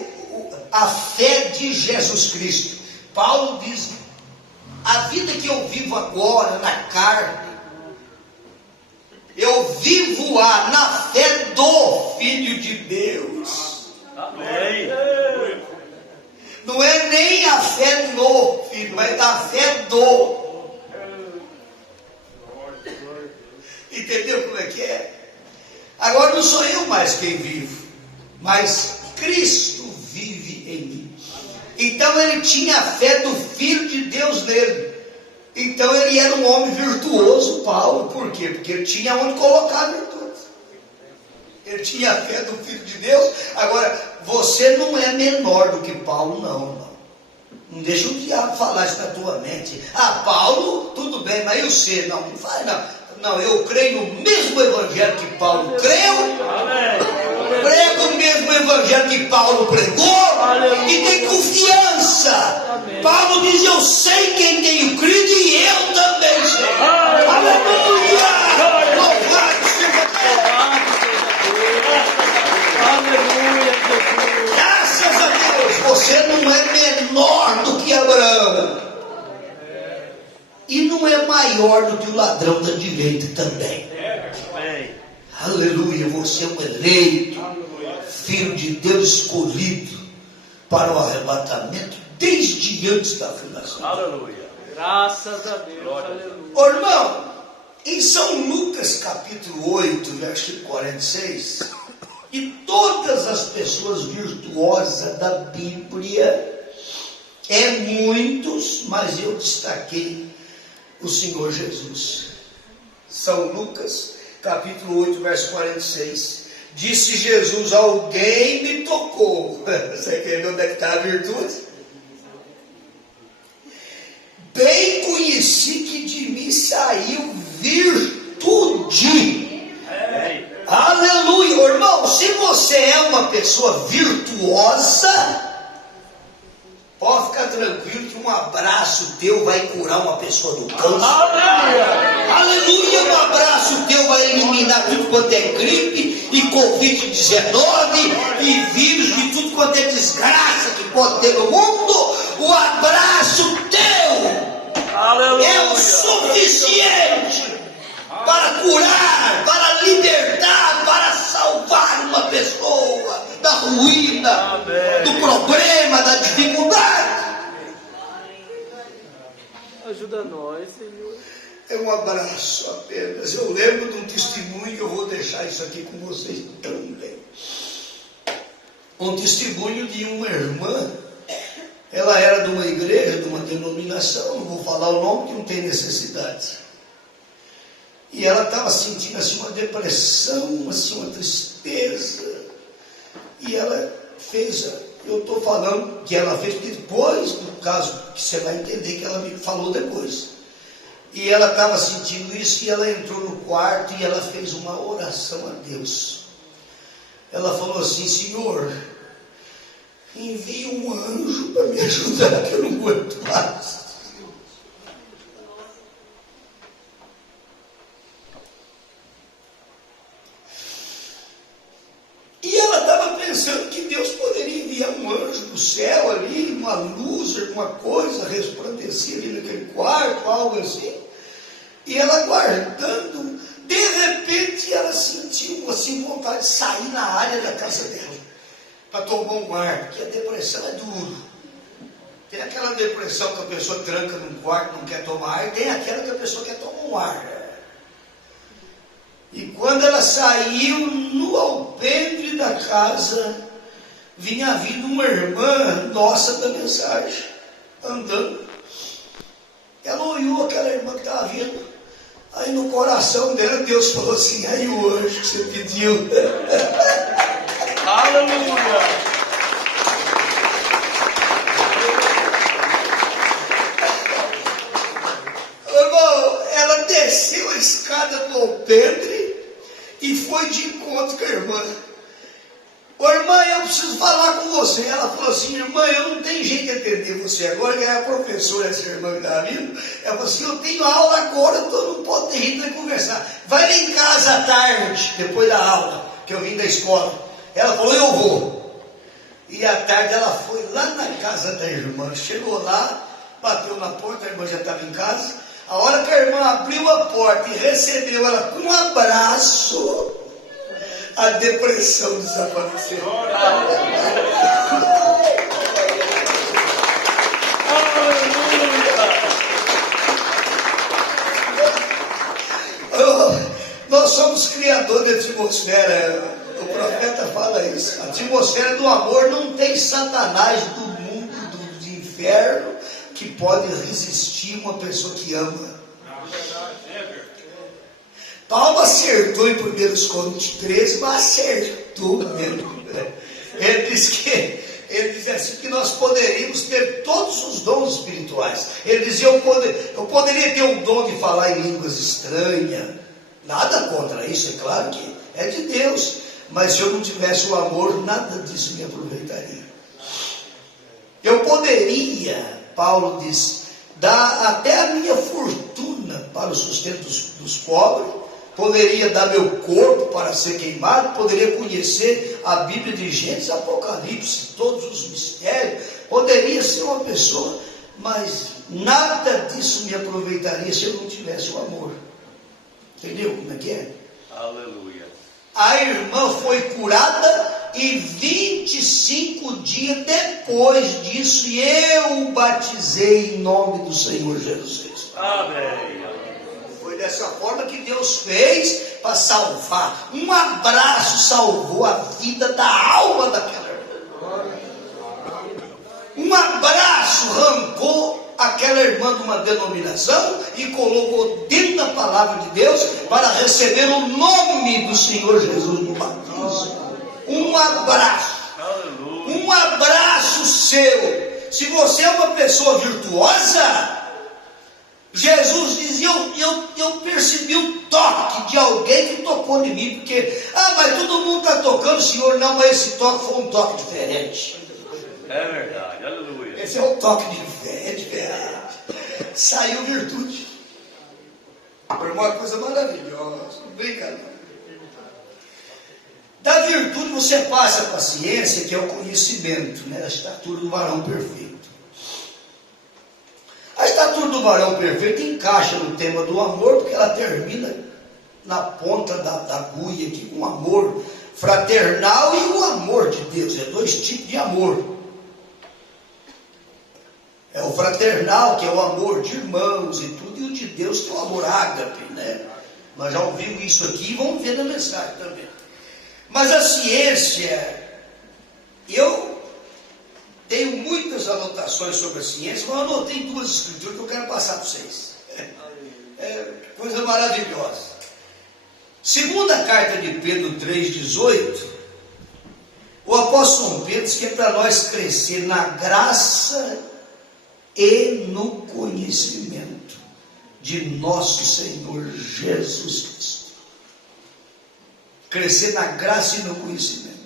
a fé de Jesus Cristo. Paulo diz: a vida que eu vivo agora na carne, eu vivo-a na fé do Filho de Deus. Amém. Não é nem a fé no Filho, mas a fé do. Entendeu como é que é? Agora não sou eu mais quem vivo, mas Cristo vive em mim. Então ele tinha a fé do Filho de Deus nele. Então ele era um homem virtuoso, Paulo. Por quê? Porque ele tinha onde colocar a virtude. Ele tinha a fé do Filho de Deus. Agora, você não é menor do que Paulo, não, irmão. Não deixa o diabo falar isso na tua mente. Ah, Paulo, tudo bem, mas eu sei. Não faz não. Não, eu creio no mesmo evangelho que Paulo creu. Prego o mesmo evangelho que Paulo pregou. E tem confiança. Paulo diz: eu sei quem tenho crido e eu também sei. Aleluia! Louvado seja Deus! Aleluia, Jesus! Graças a Deus! Você não é menor do que Abraão. E não é maior do que o ladrão da direita também. Amém. Aleluia! Você é um eleito, filho de Deus escolhido para o arrebatamento desde antes da fundação. Aleluia. Graças a Deus, aleluia. Ô, irmão, em São Lucas capítulo 8, versículo 46, e todas as pessoas virtuosas da Bíblia, é muitos, mas eu destaquei o Senhor Jesus. São Lucas capítulo 8, verso 46. Disse Jesus: alguém me tocou. Você quer ver onde é que está a virtude? Bem conheci que de mim saiu virtude. Aleluia, irmão. Se você é uma pessoa virtuosa, pode ficar tranquilo que um abraço teu vai curar uma pessoa do câncer. Aleluia, um abraço teu vai eliminar tudo quanto é gripe e Covid-19 e vírus e tudo quanto é desgraça que pode ter no mundo. O abraço teu é o suficiente para curar, para libertar, para salvar uma pessoa da ruína, do problema, da dificuldade. Ajuda nós, Senhor. É um abraço apenas. Eu lembro de um testemunho que eu vou deixar isso aqui com vocês também. Um testemunho de uma irmã. Ela era de uma igreja, de uma denominação, não vou falar o nome, que não tem necessidade. E ela estava sentindo assim uma depressão, assim uma tristeza. E ela fez, eu estou falando que ela fez depois do caso, que você vai entender que ela me falou depois. E ela estava sentindo isso e ela entrou no quarto e ela fez uma oração a Deus. Ela falou assim: Senhor, envie um anjo para me ajudar, que eu não aguento mais. do céu ali, uma luz, alguma coisa resplandecia ali naquele quarto, algo assim. E ela guardando, de repente ela sentiu assim vontade de sair na área da casa dela, para tomar um ar, porque a depressão é duro. Tem aquela depressão que a pessoa tranca num quarto, não quer tomar ar, e tem aquela que a pessoa quer tomar um ar. E quando ela saiu no alpendre da casa, vinha vindo uma irmã nossa da mensagem, andando. Ela olhou aquela irmã que estava vindo, aí no coração dela Deus falou assim: aí o anjo que você pediu. Aleluia! Irmão, ela desceu a escada do alpendre e foi de encontro com a irmã. Ô irmã, eu preciso falar com você. Ela falou assim: irmã, eu não tenho jeito de atender você agora, que é a professora, essa irmã que estava vindo. Ela falou assim: eu tenho aula agora, então não posso ter jeito de conversar. Vai lá em casa à tarde, depois da aula, que eu vim da escola. Ela falou: eu vou. E à tarde ela foi lá na casa da irmã. Chegou lá, bateu na porta, a irmã já estava em casa. A hora que a irmã abriu a porta e recebeu ela com um abraço, a depressão desapareceu. Nós somos criadores da atmosfera. O profeta fala isso. A atmosfera do amor não tem Satanás do mundo, do inferno, que pode resistir uma pessoa que ama. Paulo acertou em 1 Coríntios 13, mas acertou mesmo. Ele diz assim que nós poderíamos ter todos os dons espirituais. Ele dizia: eu poderia ter o dom de falar em línguas estranhas. Nada contra isso, é claro que é de Deus. Mas se eu não tivesse o amor, nada disso me aproveitaria. Eu poderia, Paulo diz, dar até a minha fortuna para o sustento dos pobres, poderia dar meu corpo para ser queimado, poderia conhecer a Bíblia de Gênesis, Apocalipse, todos os mistérios, poderia ser uma pessoa, mas nada disso me aproveitaria se eu não tivesse o amor. Entendeu como é que é? Aleluia. A irmã foi curada e 25 dias depois disso eu o batizei em nome do Senhor Jesus Cristo. Amém. Foi dessa forma que Deus fez para salvar. Um abraço salvou a vida da alma daquela irmã. Um abraço arrancou aquela irmã de uma denominação e colocou dentro da palavra de Deus para receber o nome do Senhor Jesus no batismo. Um abraço. Aleluia. Um abraço seu. Se você é uma pessoa virtuosa, Jesus dizia: eu percebi o toque de alguém que tocou em mim, porque, mas todo mundo está tocando, Senhor. Não, mas esse toque foi um toque diferente. É verdade, aleluia. Esse é um toque diferente. Saiu virtude. Foi uma coisa maravilhosa. Não brinca não. Da virtude você passa a paciência, que é o conhecimento, né? A estatura do varão perfeito. A estatura do varão perfeito encaixa no tema do amor, porque ela termina na ponta da agulha aqui, com o amor fraternal e o amor de Deus. É dois tipos de amor. É o fraternal, que é o amor de irmãos e tudo, e o de Deus, que é o amor ágape, né? Nós já ouvimos isso aqui e vamos ver na mensagem também. Mas a ciência, eu tenho muitas anotações sobre a ciência, mas eu anotei 2 escrituras que eu quero passar para vocês. É coisa maravilhosa. Segunda carta de Pedro 3,18, o apóstolo São Pedro diz que é para nós crescer na graça e no conhecimento de nosso Senhor Jesus Cristo. Crescer na graça e no conhecimento.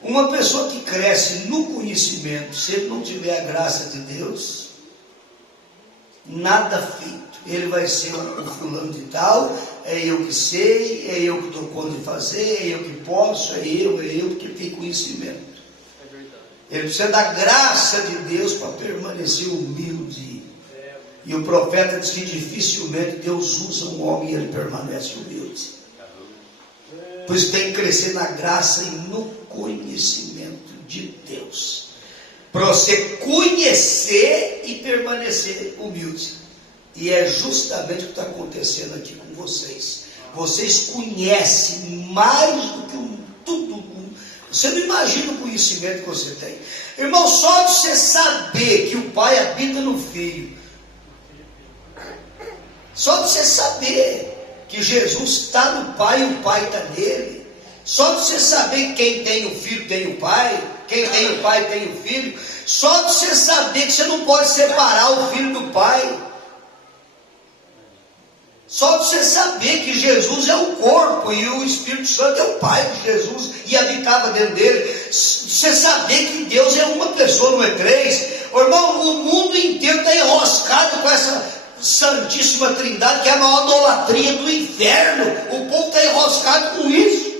Uma pessoa que cresce no conhecimento, se ele não tiver a graça de Deus, nada feito. Ele vai ser o fulano de tal, é eu que sei, é eu que dou conta de fazer, é eu que posso, é eu que tenho conhecimento. Ele precisa da graça de Deus para permanecer humilde. E o profeta diz que dificilmente Deus usa um homem e ele permanece humilde. Por isso tem que crescer na graça e no conhecimento de Deus. Para você conhecer e permanecer humilde. E é justamente o que está acontecendo aqui com vocês. Vocês conhecem mais do que tudo. Você não imagina o conhecimento que você tem. Irmão, só de você saber que o Pai habita no Filho. Só de você saber que Jesus está no Pai e o Pai está nele. Só de você saber que quem tem o Filho tem o Pai. Quem tem o Pai tem o Filho. Só de você saber que você não pode separar o Filho do Pai. Só de você saber que Jesus é o corpo e o Espírito Santo é o Pai de Jesus e habitava dentro dele. Você saber que Deus é uma pessoa, não é três. Irmão, o mundo inteiro está enroscado com essa Santíssima Trindade, que é a maior idolatria do inferno. O povo está enroscado com isso.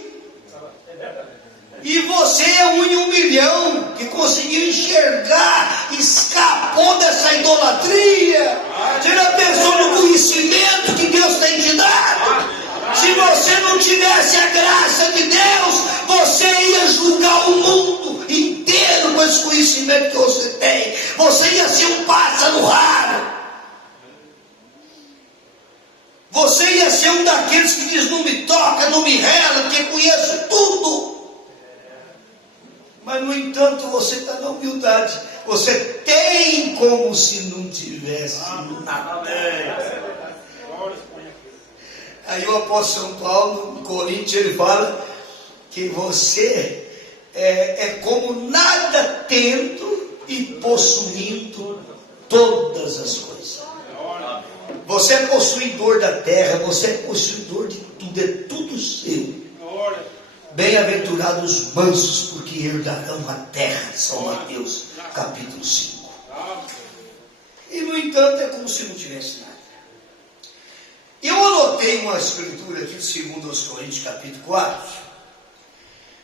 E você é um em 1 milhão que conseguiu enxergar, escapou dessa idolatria. Você já pensou no conhecimento que Deus tem te dado? Se você não tivesse a graça de Deus, você ia julgar o mundo inteiro com esse conhecimento que você tem. Você ia ser um pássaro raro. Você ia ser um daqueles que diz: não me toca, não me rela, porque conheço tudo. Mas, no entanto, você está na humildade. Você tem como se não tivesse nada. Aí o apóstolo São Paulo, no Coríntios, ele fala que você é como nada tendo e possuindo todas as coisas. Você é possuidor da terra, você é possuidor de tudo, é tudo seu. Bem-aventurados os mansos, porque herdarão a terra. São Mateus, capítulo 5. E, no entanto, é como se não tivesse nada. Eu anotei uma escritura aqui de 2 Coríntios, capítulo 4.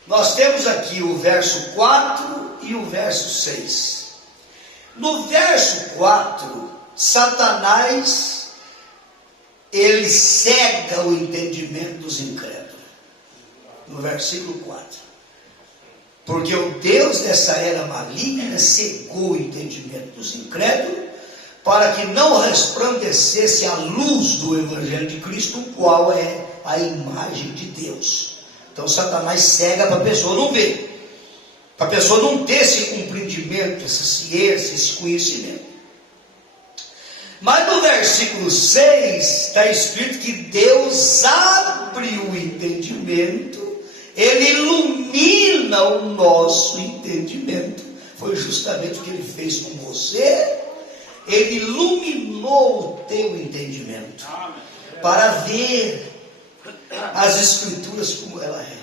Nós temos aqui o verso 4 e o verso 6. No verso 4, Satanás, ele cega o entendimento dos incrédulos. No versículo 4. Porque o Deus dessa era maligna cegou o entendimento dos incrédulos, para que não resplandecesse a luz do Evangelho de Cristo, o qual é a imagem de Deus. Então Satanás cega para a pessoa não ver, para a pessoa não ter esse compreendimento, essa ciência, esse conhecimento. Mas no versículo 6 está escrito que Deus abre o entendimento, Ele ilumina o nosso entendimento. Foi justamente o que Ele fez com você. Ele iluminou o teu entendimento para ver as Escrituras como ela é.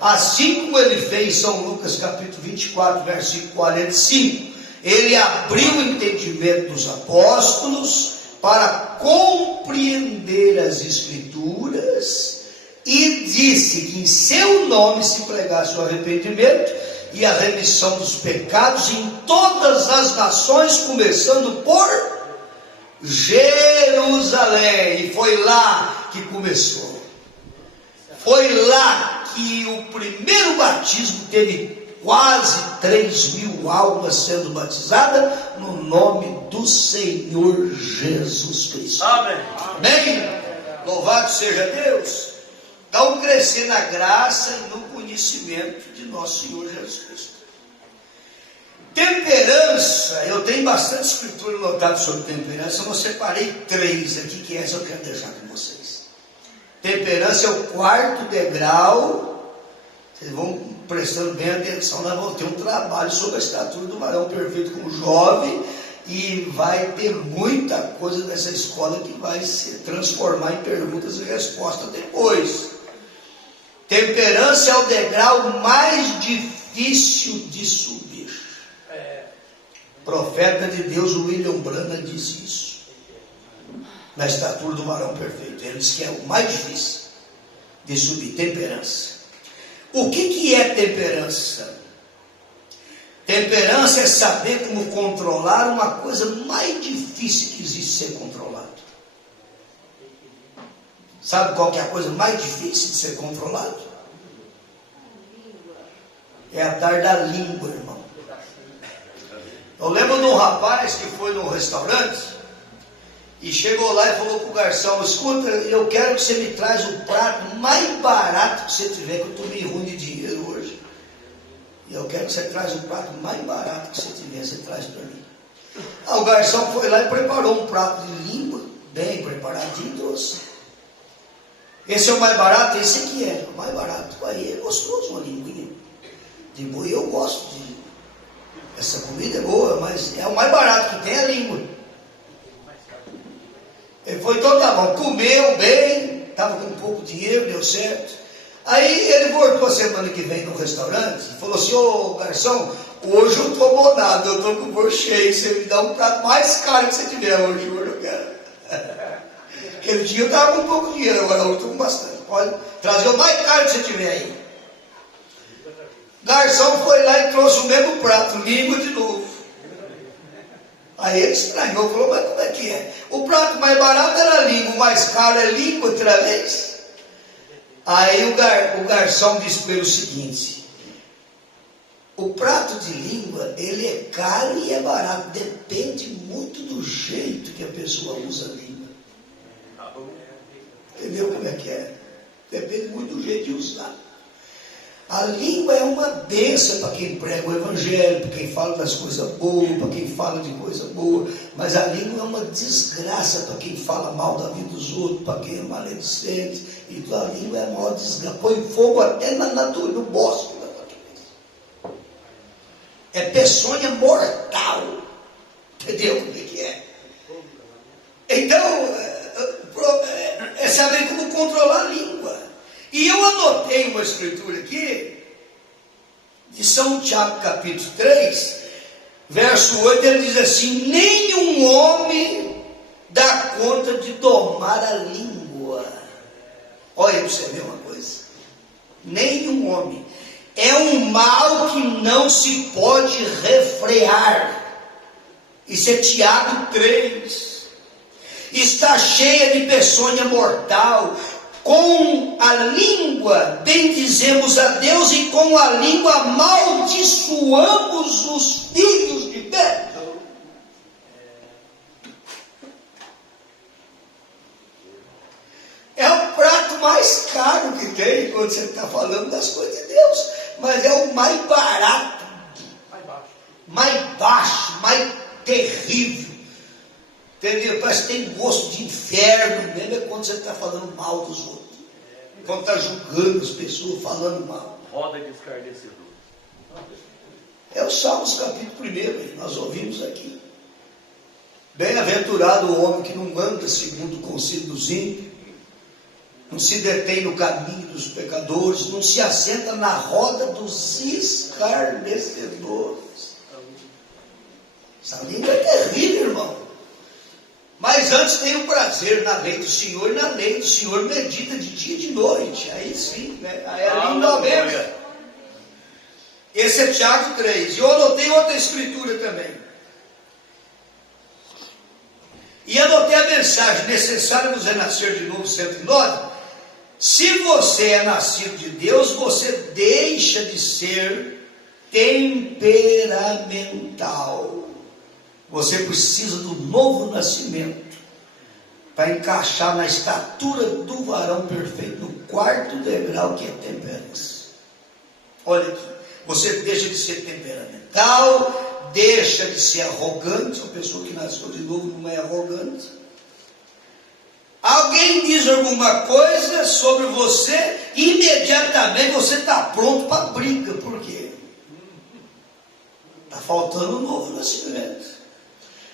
Assim como Ele fez em São Lucas capítulo 24, versículo 45. Ele abriu o entendimento dos apóstolos para compreender as Escrituras e disse que em seu nome se pregasse o arrependimento e a remissão dos pecados em todas as nações, começando por Jerusalém. E foi lá que começou. Foi lá que o primeiro batismo teve quase 3.000 almas sendo batizadas no nome do Senhor Jesus Cristo. Amém. Amém? Louvado seja Deus. Então, crescer na graça e no conhecimento de nosso Senhor Jesus Cristo. Temperança, eu tenho bastante escritura anotada sobre temperança, eu separei 3 aqui, que essa eu quero deixar com vocês. Temperança é o 4º degrau. Vocês vão prestando bem atenção, nós vamos ter um trabalho sobre a estatura do varão perfeito como jovem, e vai ter muita coisa nessa escola que vai se transformar em perguntas e respostas depois. Temperança é o degrau mais difícil de subir. O profeta de Deus, William Branham, diz isso na estatura do varão perfeito. Ele diz que é o mais difícil de subir, temperança. O que é temperança? Temperança é saber como controlar uma coisa mais difícil que existe ser controlado. Sabe qual que é a coisa mais difícil de ser controlado? É a tal da língua, irmão. Eu lembro de um rapaz que foi num restaurante e chegou lá e falou para o garçom: escuta, eu quero que você me traz o prato mais barato que você tiver, que eu estou meio ruim de dinheiro hoje. E eu quero que você traz o prato mais barato que você tiver, você traz para mim. O garçom foi lá e preparou um prato de língua, bem preparadinho, e trouxe. Esse é o mais barato? Esse aqui é o mais barato. Aí é gostoso uma linguinha de boi, eu gosto de. Essa comida é boa, mas é o mais barato que tem a língua. Ele foi, então tá bom, comeu bem, estava com pouco dinheiro, deu certo. Aí ele voltou a semana que vem no restaurante e falou assim: ô garçom, hoje eu estou bonado, eu estou com o bolso cheio, você me dá um prato mais caro que você tiver hoje, eu quero. Aquele dia eu estava com pouco dinheiro, agora eu estou com bastante. Pode trazer o mais caro que você tiver aí. O garçom foi lá e trouxe o mesmo prato, língua de novo. Aí ele estranhou, falou: mas como é que é? O prato mais barato era língua, o mais caro é língua outra vez? Aí o garçom disse para ele o seguinte: o prato de língua, ele é caro e é barato, depende muito do jeito que a pessoa usa a língua. Entendeu como é que é? Depende muito do jeito de usar. A língua é uma bênção para quem prega o evangelho, para quem fala das coisas boas, para quem fala de coisa boa, mas a língua é uma desgraça para quem fala mal da vida dos outros, para quem é maledicente. Então a língua é a maior desgraça, põe fogo até na natureza, no bosque da natureza. É peçonha mortal. Entendeu como é que é? Então, é saber como controlar a língua. E eu anotei uma escritura aqui, de São Tiago capítulo 3, verso 8, ele diz assim: nenhum homem dá conta de domar a língua. Olha para você ver uma coisa. Nenhum homem. É um mal que não se pode refrear. Isso é Tiago 3. Está cheia de peçonha mortal. Com a língua bendizemos a Deus e com a língua amaldiçoamos os filhos de Deus. É o prato mais caro que tem quando você está falando das coisas de Deus, mas é o mais barato, mais baixo, mais terrível. Entendeu? Parece que tem gosto de inferno mesmo, é quando você está falando mal dos outros. Quando está julgando as pessoas, falando mal. Roda de escarnecedor. É o Salmos capítulo 1, nós ouvimos aqui. Bem-aventurado o homem que não anda segundo o conselho dos ímpios, não se detém no caminho dos pecadores, não se assenta na roda dos escarnecedores. Essa língua é terrível, irmão. Mas antes tem o prazer na lei do Senhor, e na lei do Senhor medita de dia e de noite. Aí sim, né? Aí é a língua mesmo. Esse é Tiago 3. E eu anotei outra escritura também. E anotei a mensagem: necessário nos renascer de novo, 109. Se você é nascido de Deus, você deixa de ser temperamental. Você precisa do novo nascimento para encaixar na estatura do varão perfeito, no quarto degrau que é temperança. Olha aqui, você deixa de ser temperamental, deixa de ser arrogante. Uma pessoa que nasceu de novo não é arrogante. Alguém diz alguma coisa sobre você, imediatamente você está pronto para a briga. Por quê? Está faltando um novo nascimento.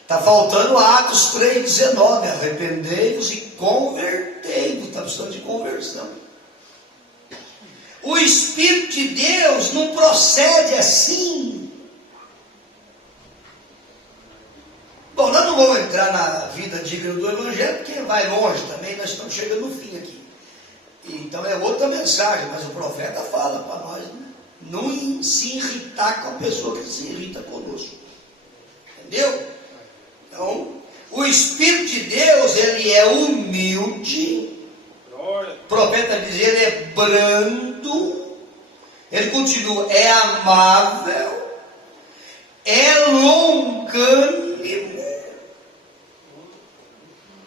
Está faltando Atos 3,19, arrependei-vos e convertei-vos. Está precisando de conversão. O Espírito de Deus não procede assim. Bom, nós não vamos entrar na vida digna do Evangelho, porque vai longe também, nós estamos chegando no fim aqui. Então é outra mensagem, mas o profeta fala para nós, né? não se irritar com a pessoa que se irrita conosco. Entendeu? Então, o Espírito de Deus, ele é humilde. O profeta diz, ele é brando. Ele continua, é amável, é longânimo.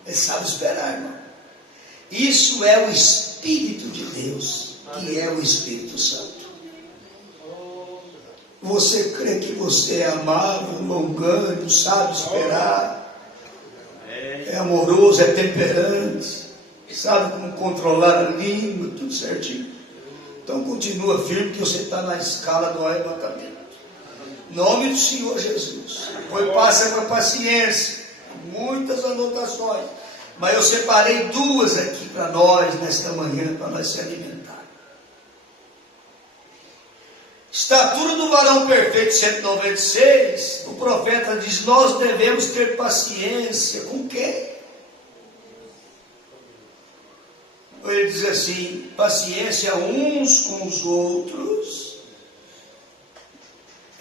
Ele sabe esperar, irmão. Isso é o Espírito de Deus, que é o Espírito Santo. Você crê que você é amável, longânimo, sabe esperar, é amoroso, é temperante, sabe como controlar a língua, tudo certinho. Então continua firme que você está na escala do arrebatamento. Em nome do Senhor Jesus. Depois passa com a paciência, muitas anotações. Mas eu separei duas aqui para nós, nesta manhã, para nós se alimentar. Estatura do varão perfeito, 196, o profeta diz, nós devemos ter paciência com quem? Ele diz assim, paciência uns com os outros.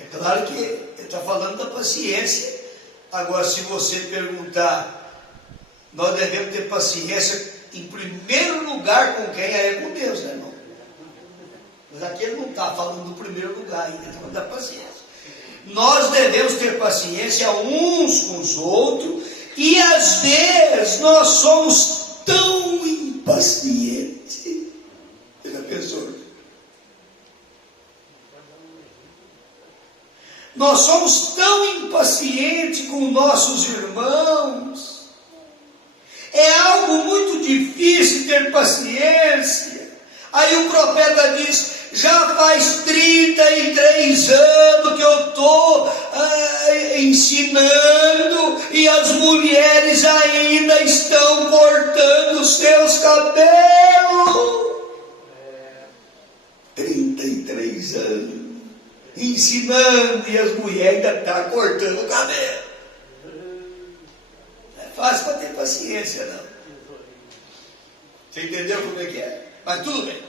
É claro que ele está falando da paciência. Agora, se você perguntar, nós devemos ter paciência em primeiro lugar com quem? É com Deus, né, irmão? Mas aqui ele não está falando do primeiro lugar ainda, ele está falando da paciência. Nós devemos ter paciência uns com os outros, e às vezes nós somos tão impacientes. Você já pensou? Nós somos tão impacientes com nossos irmãos. É algo muito difícil ter paciência. Aí o profeta diz, já faz 33 anos que eu estou ensinando e as mulheres ainda estão cortando os seus cabelos. 33 anos ensinando e as mulheres ainda estão cortando o cabelo. Não é fácil para ter paciência, não. Você entendeu como é que é? Mas tudo bem.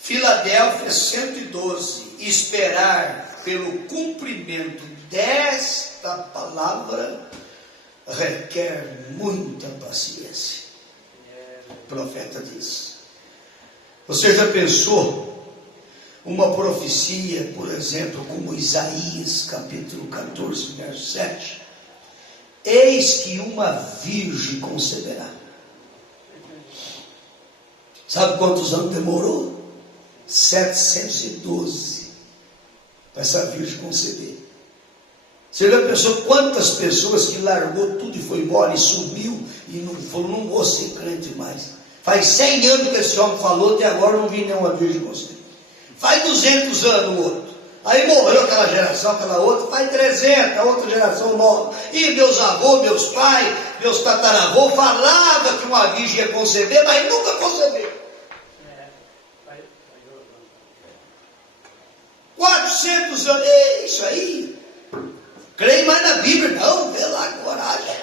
Filadélfia 112, esperar pelo cumprimento desta palavra requer muita paciência. O profeta diz. Você já pensou uma profecia, por exemplo, como Isaías capítulo 14, verso 7? Eis que uma virgem conceberá. Sabe quantos anos demorou? 712 para essa virgem conceber. Você já pensou quantas pessoas que largou tudo e foi embora e sumiu e não falou, não vou ser crente mais. Faz 100 anos que esse homem falou, até agora não vi nenhuma virgem conceber. Faz 200 anos o outro. Aí morreu aquela geração, aquela outra, faz 300, a outra geração nova. E meus avôs, meus pais, meus tataravôs falavam que uma virgem ia conceber, mas nunca concebeu. 400 anos, é isso aí. Creio mais na Bíblia, não, vê lá coragem.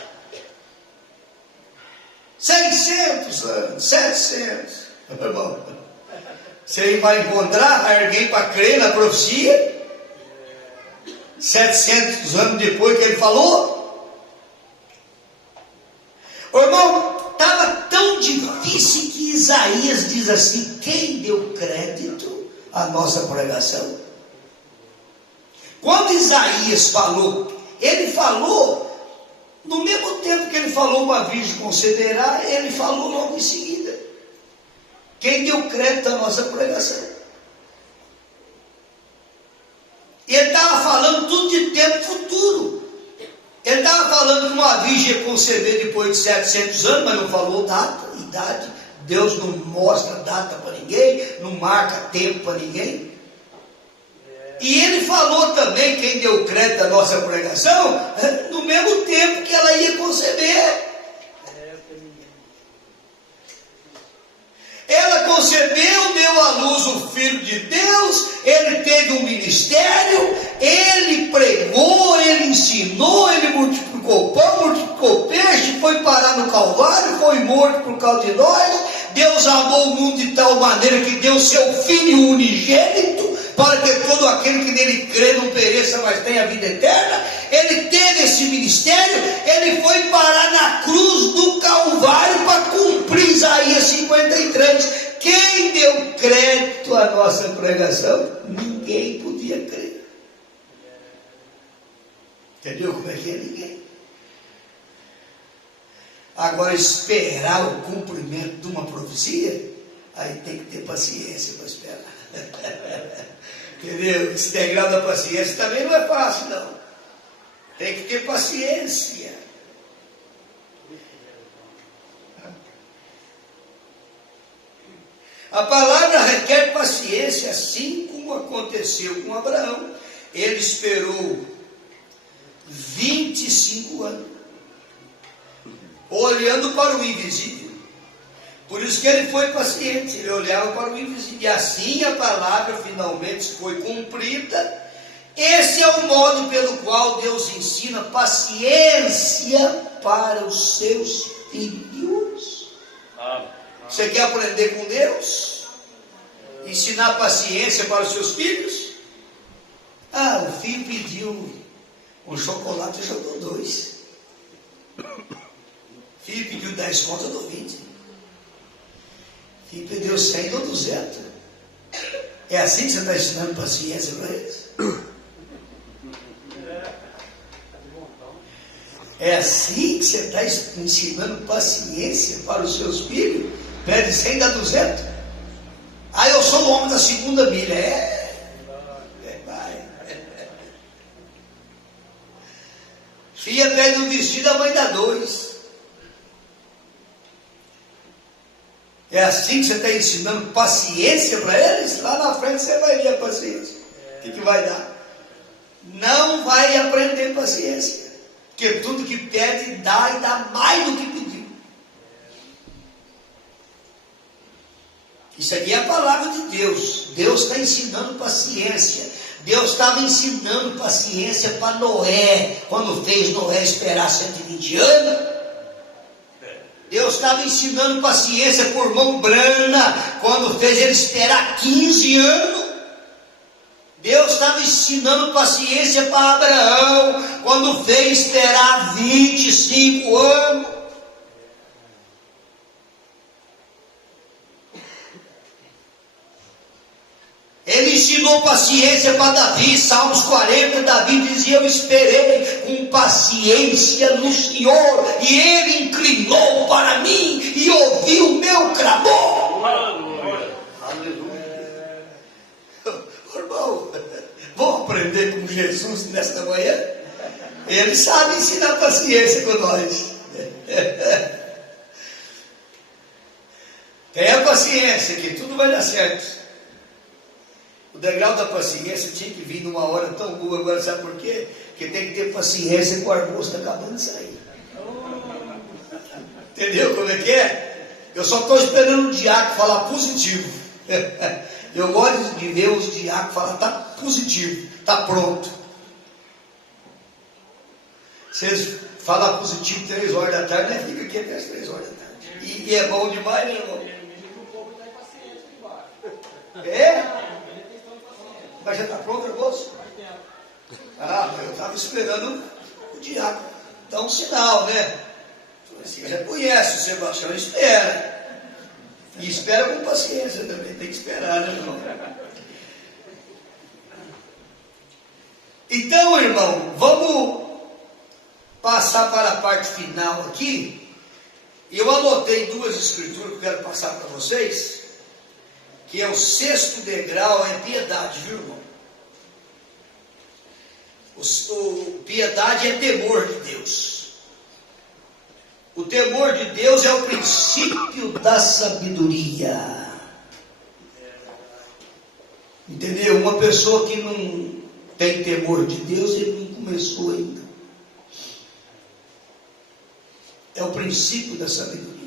600 anos, 700. Irmão, você vai encontrar alguém para crer na profecia? 700 anos depois que ele falou? Ô irmão, estava tão difícil que Isaías diz assim, quem deu crédito à nossa pregação? Quando Isaías falou, ele falou, no mesmo tempo que ele falou uma virgem conceberá, ele falou logo em seguida. Quem deu crédito à nossa pregação? Ele estava falando tudo de tempo futuro. Ele estava falando que uma virgem ia conceber depois de 700 anos, mas não falou data, idade. Deus não mostra data para ninguém, não marca tempo para ninguém. E ele falou também, quem deu crédito à nossa pregação, no mesmo tempo que ela ia conceber. Ela concebeu, deu à luz o Filho de Deus, ele teve um ministério, ele pregou, ele ensinou, ele multiplicou pão, multiplicou peixe, foi parar no Calvário, foi morto por causa de nós. Deus amou o mundo de tal maneira que deu seu Filho unigênito, para que todo aquele que nele crê não pereça, mas tenha vida eterna. Ele teve esse ministério, ele foi parar na cruz do Calvário para cumprir Isaías 53. Quem deu crédito à nossa pregação? Ninguém podia crer. Entendeu como é que é? Ninguém. Agora, esperar o cumprimento de uma profecia, aí tem que ter paciência para esperar. Entendeu? Esse degrau da paciência também não é fácil, não. Tem que ter paciência. A palavra requer paciência, assim como aconteceu com Abraão. Ele esperou 25 anos, olhando para o invisível. Por isso que ele foi paciente, ele olhava para o invisível. E assim a palavra finalmente foi cumprida. Esse é o modo pelo qual Deus ensina paciência para os seus filhos. Você quer aprender com Deus? Ensinar paciência para os seus filhos? O filho pediu um chocolate e eu dou 2. Filho pediu 10 contas, eu dou 20. Filho pediu 100, eu dou 200. É assim que você está ensinando paciência para eles? É assim que você está ensinando paciência para os seus filhos? Pede 100, dá 200. Eu sou o homem da segunda milha. Vai. Filha pede um vestido, a mãe dá 2. É assim que você está ensinando paciência para eles? Lá na frente você vai ver a paciência. O que vai dar? Não vai aprender paciência. Porque tudo que pede dá e dá mais do que pediu. Isso aqui é a palavra de Deus. Deus está ensinando paciência. Deus estava ensinando paciência para Noé, quando fez Noé esperar 120 anos. Deus estava ensinando paciência por irmão Brana, quando fez ele esperar 15 anos. Deus estava ensinando paciência para Abraão, quando fez esperar 25 anos. Ele ensinou paciência para Davi. Salmos 40, Davi dizia: eu esperei com paciência no Senhor, e Ele inclinou para mim e ouviu o meu clamor. Aleluia. Aleluia. Irmão, vamos aprender com Jesus nesta manhã? Ele sabe ensinar paciência com nós. Tenha paciência que tudo vai dar certo. O degrau da paciência tinha que vir numa hora tão boa. Agora sabe por quê? Porque tem que ter paciência com o arbusto acabando de sair. Entendeu como é que é? Eu só estou esperando o diácono falar positivo. Eu gosto de ver os diáconos falar: está positivo, está pronto. Se eles falar positivo 3 horas da tarde, né? Fica aqui até as 3 horas da tarde. E é bom demais, né, irmão? É? Mas já está pronto o almoço? Eu estava esperando o diácono dar um sinal, né? Assim, já conhece o Sebastião, espera. E espera com paciência também, tem que esperar, né, irmão? Então, irmão, vamos passar para a parte final aqui. Eu anotei 2 escrituras que eu quero passar para vocês, que é o 6º degrau, é piedade, viu, irmão? Piedade é temor de Deus. O temor de Deus é o princípio da sabedoria. Entendeu? Uma pessoa que não tem temor de Deus, ele não começou ainda. É o princípio da sabedoria.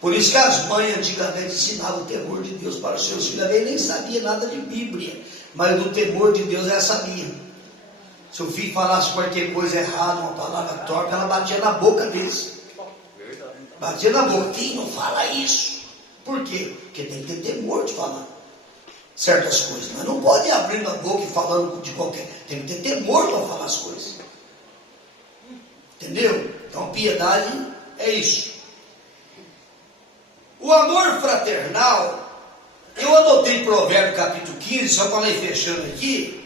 Por isso que as mães antigamente ensinavam o temor de Deus para os seus filhos. Ela nem sabia nada de Bíblia, mas do temor de Deus ela sabia. Se o filho falasse qualquer coisa errada, uma palavra torta, ela batia na boca deles. Batia na boca: filho, não fala isso. Por quê? Porque tem que ter temor de falar. certas coisas. Mas não pode abrir a boca e falando de qualquer. Tem que ter temor para falar as coisas. Entendeu? Então piedade é isso. O amor fraternal, eu anotei Provérbios capítulo 15, só para ir fechando aqui.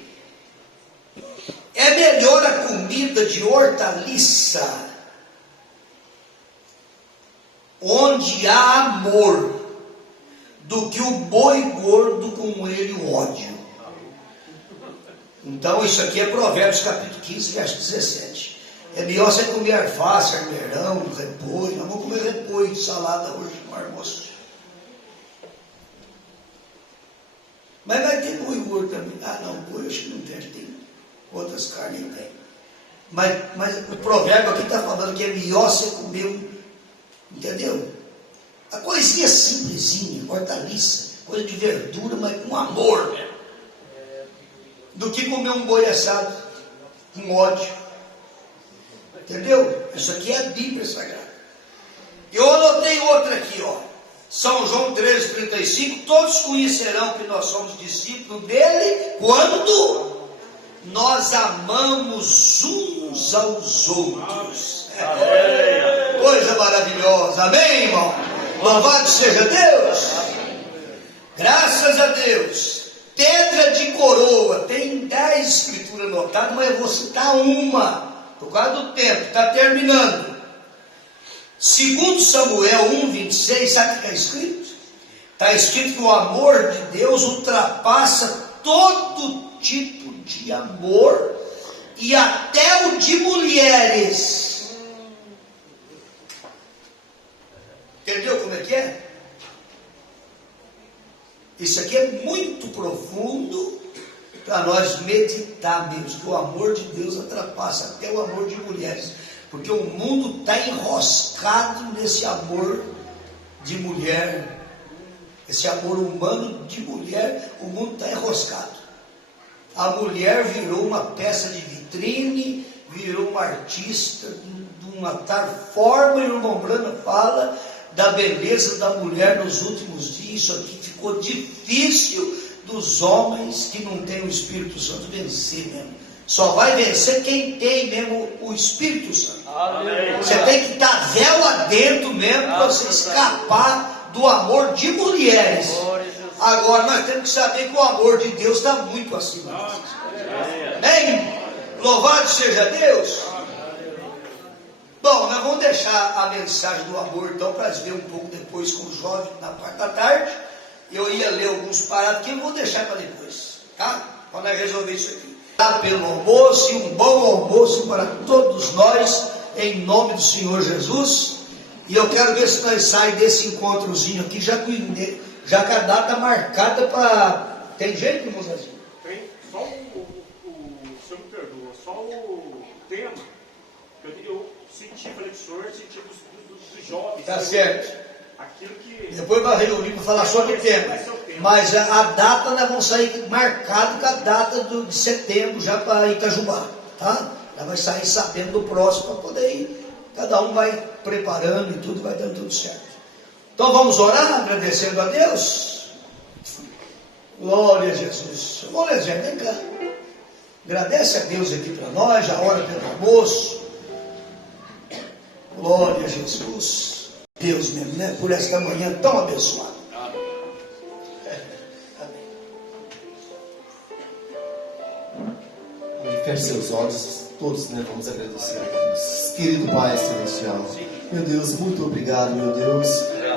É melhor a comida de hortaliça onde há amor do que o boi gordo com ele o ódio. Então isso aqui é Provérbios capítulo 15, verso 17. É melhor você comer alface, armeirão, repolho. Nós vamos comer repolho de salada hoje no almoço. Mas vai ter boi gordo também. Ah não, boi acho que não tem outras carnes tem. Mas o provérbio aqui está falando que é melhor você comer entendeu? A coisinha simplesinha, hortaliça, coisa de verdura, mas com amor, né? Do que comer um boi assado com ódio. Entendeu? Isso aqui é a Bíblia Sagrada. Eu anotei outra aqui, ó. São João 13:35. Todos conhecerão que nós somos discípulos dele quando nós amamos uns aos outros. Coisa maravilhosa, amém, irmão? Louvado seja Deus. Graças a Deus. Pedra de coroa, tem 10 escrituras anotadas, mas eu vou citar uma, por causa do tempo, está terminando. Segundo Samuel 1:26, sabe o que está escrito? Está escrito que o amor de Deus ultrapassa todo tipo de amor, e até o de mulheres. Entendeu como é que é? Isso aqui é muito profundo para nós meditar mesmo, que o amor de Deus ultrapassa até o amor de mulheres, porque o mundo está enroscado nesse amor de mulher, esse amor humano de mulher, o mundo está enroscado. A mulher virou uma peça de vitrine, virou uma artista de uma tal forma, e o irmão Brana fala da beleza da mulher nos últimos dias. Isso aqui ficou difícil dos homens que não têm o Espírito Santo vencer mesmo. Só vai vencer quem tem mesmo o Espírito Santo. Amém. Você tem que estar véu adentro mesmo para você escapar do amor de mulheres. Agora nós temos que saber que o amor de Deus está muito acima disso. Amém? Louvado seja Deus. Bom, nós vamos deixar a mensagem do amor então para ver um pouco depois com os jovens na parte da tarde. Eu ia ler alguns parágrafos que eu vou deixar para depois, tá? Para nós resolver isso aqui. Tá, pelo almoço, e um bom almoço para todos nós, em nome do Senhor Jesus. E eu quero ver se nós saímos desse encontrozinho aqui já com a data marcada para... Tem jeito, irmão Zezinho? Tem, só o senhor me perdoa, só o tema que eu senti, falei do senhor, senti dos jovens. Tá certo. Aquilo que... Depois vai reunir para falar sobre o tema. Mas a data nós vamos sair marcado com a data de setembro já para Itajubá, tá? Já vai sair sabendo do próximo para poder ir. Cada um vai preparando e tudo, vai dando tudo certo. Então vamos orar agradecendo a Deus. Glória a Jesus. Vamos ler, vem cá. Agradece a Deus aqui para nós, já ora pelo almoço. Glória a Jesus. Deus mesmo, né? Por esta manhã tão abençoada. Amém. Feche seus olhos, todos, né? Vamos agradecer a Deus. Querido Pai Celestial, meu Deus, muito obrigado, meu Deus,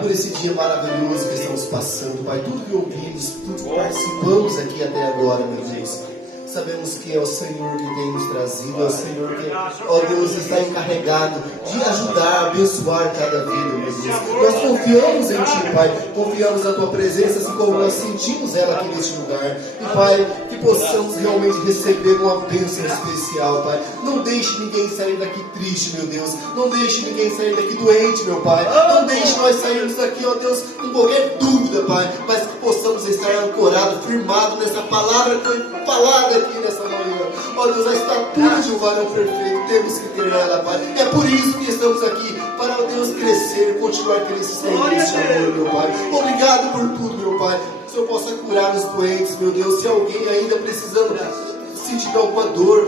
por esse dia maravilhoso que estamos passando, Pai. Tudo que ouvimos, tudo que participamos aqui até agora, meu Deus. Sabemos que é o Senhor que tem nos trazido, é o Senhor que, ó Deus, está encarregado de ajudar, abençoar cada vida, meu Deus. Nós confiamos em Ti, Pai, confiamos na Tua presença, assim como nós sentimos ela aqui neste lugar. E, Pai, que possamos realmente receber uma bênção especial, Pai. Não deixe ninguém sair daqui triste, meu Deus. Não deixe ninguém sair daqui doente, meu Pai. Não deixe nós sairmos daqui, ó Deus, com qualquer dúvida, Pai, mas que possamos estar ancorados, firmados nessa palavra que foi falada aqui nessa manhã. Ó Deus, a estatura de um varão perfeito, temos que ter ela, Pai. É por isso que estamos aqui, para, ó Deus, crescer, continuar crescendo nesse amor, meu Pai. Obrigado por tudo, meu Pai. o Senhor possa curar os doentes, meu Deus. Se alguém ainda precisando, sentindo alguma dor,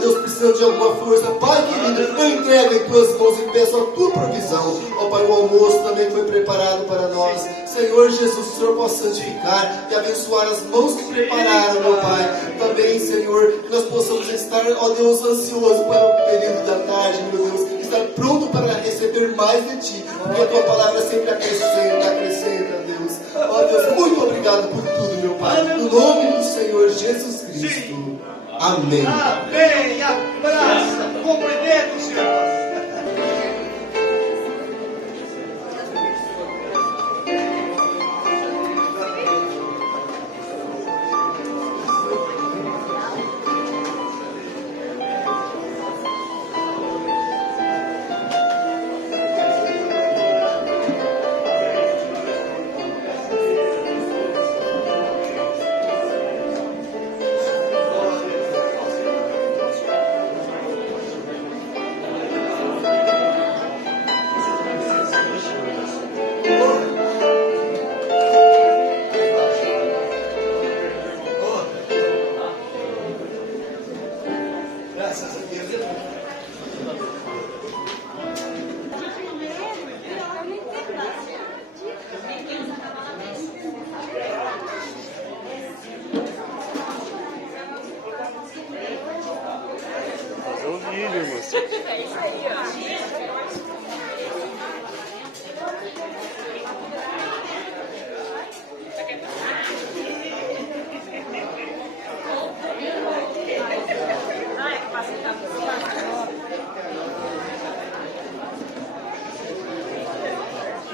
Deus precisando de alguma força, Pai querido, eu entrego em tuas mãos e peço a tua provisão. Ó Pai, o almoço também foi preparado para nós. Senhor Jesus, o Senhor possa santificar e abençoar as mãos que prepararam, meu Pai. Também, Senhor, que nós possamos estar, ó Deus, ansioso para o período da tarde, meu Deus. Estar pronto para receber mais de Ti, porque a Tua palavra sempre acrescenta, Deus. Ó Deus, muito obrigado por tudo, meu Pai. No nome do Senhor Jesus Cristo. Amém. Amém. Abraça. Cumprimento, Senhor. Graças a Deus. Fazer um vídeo, moço.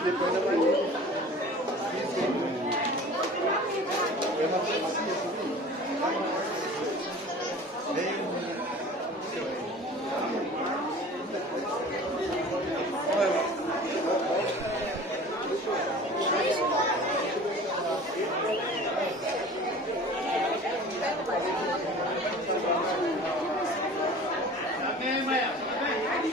Depois da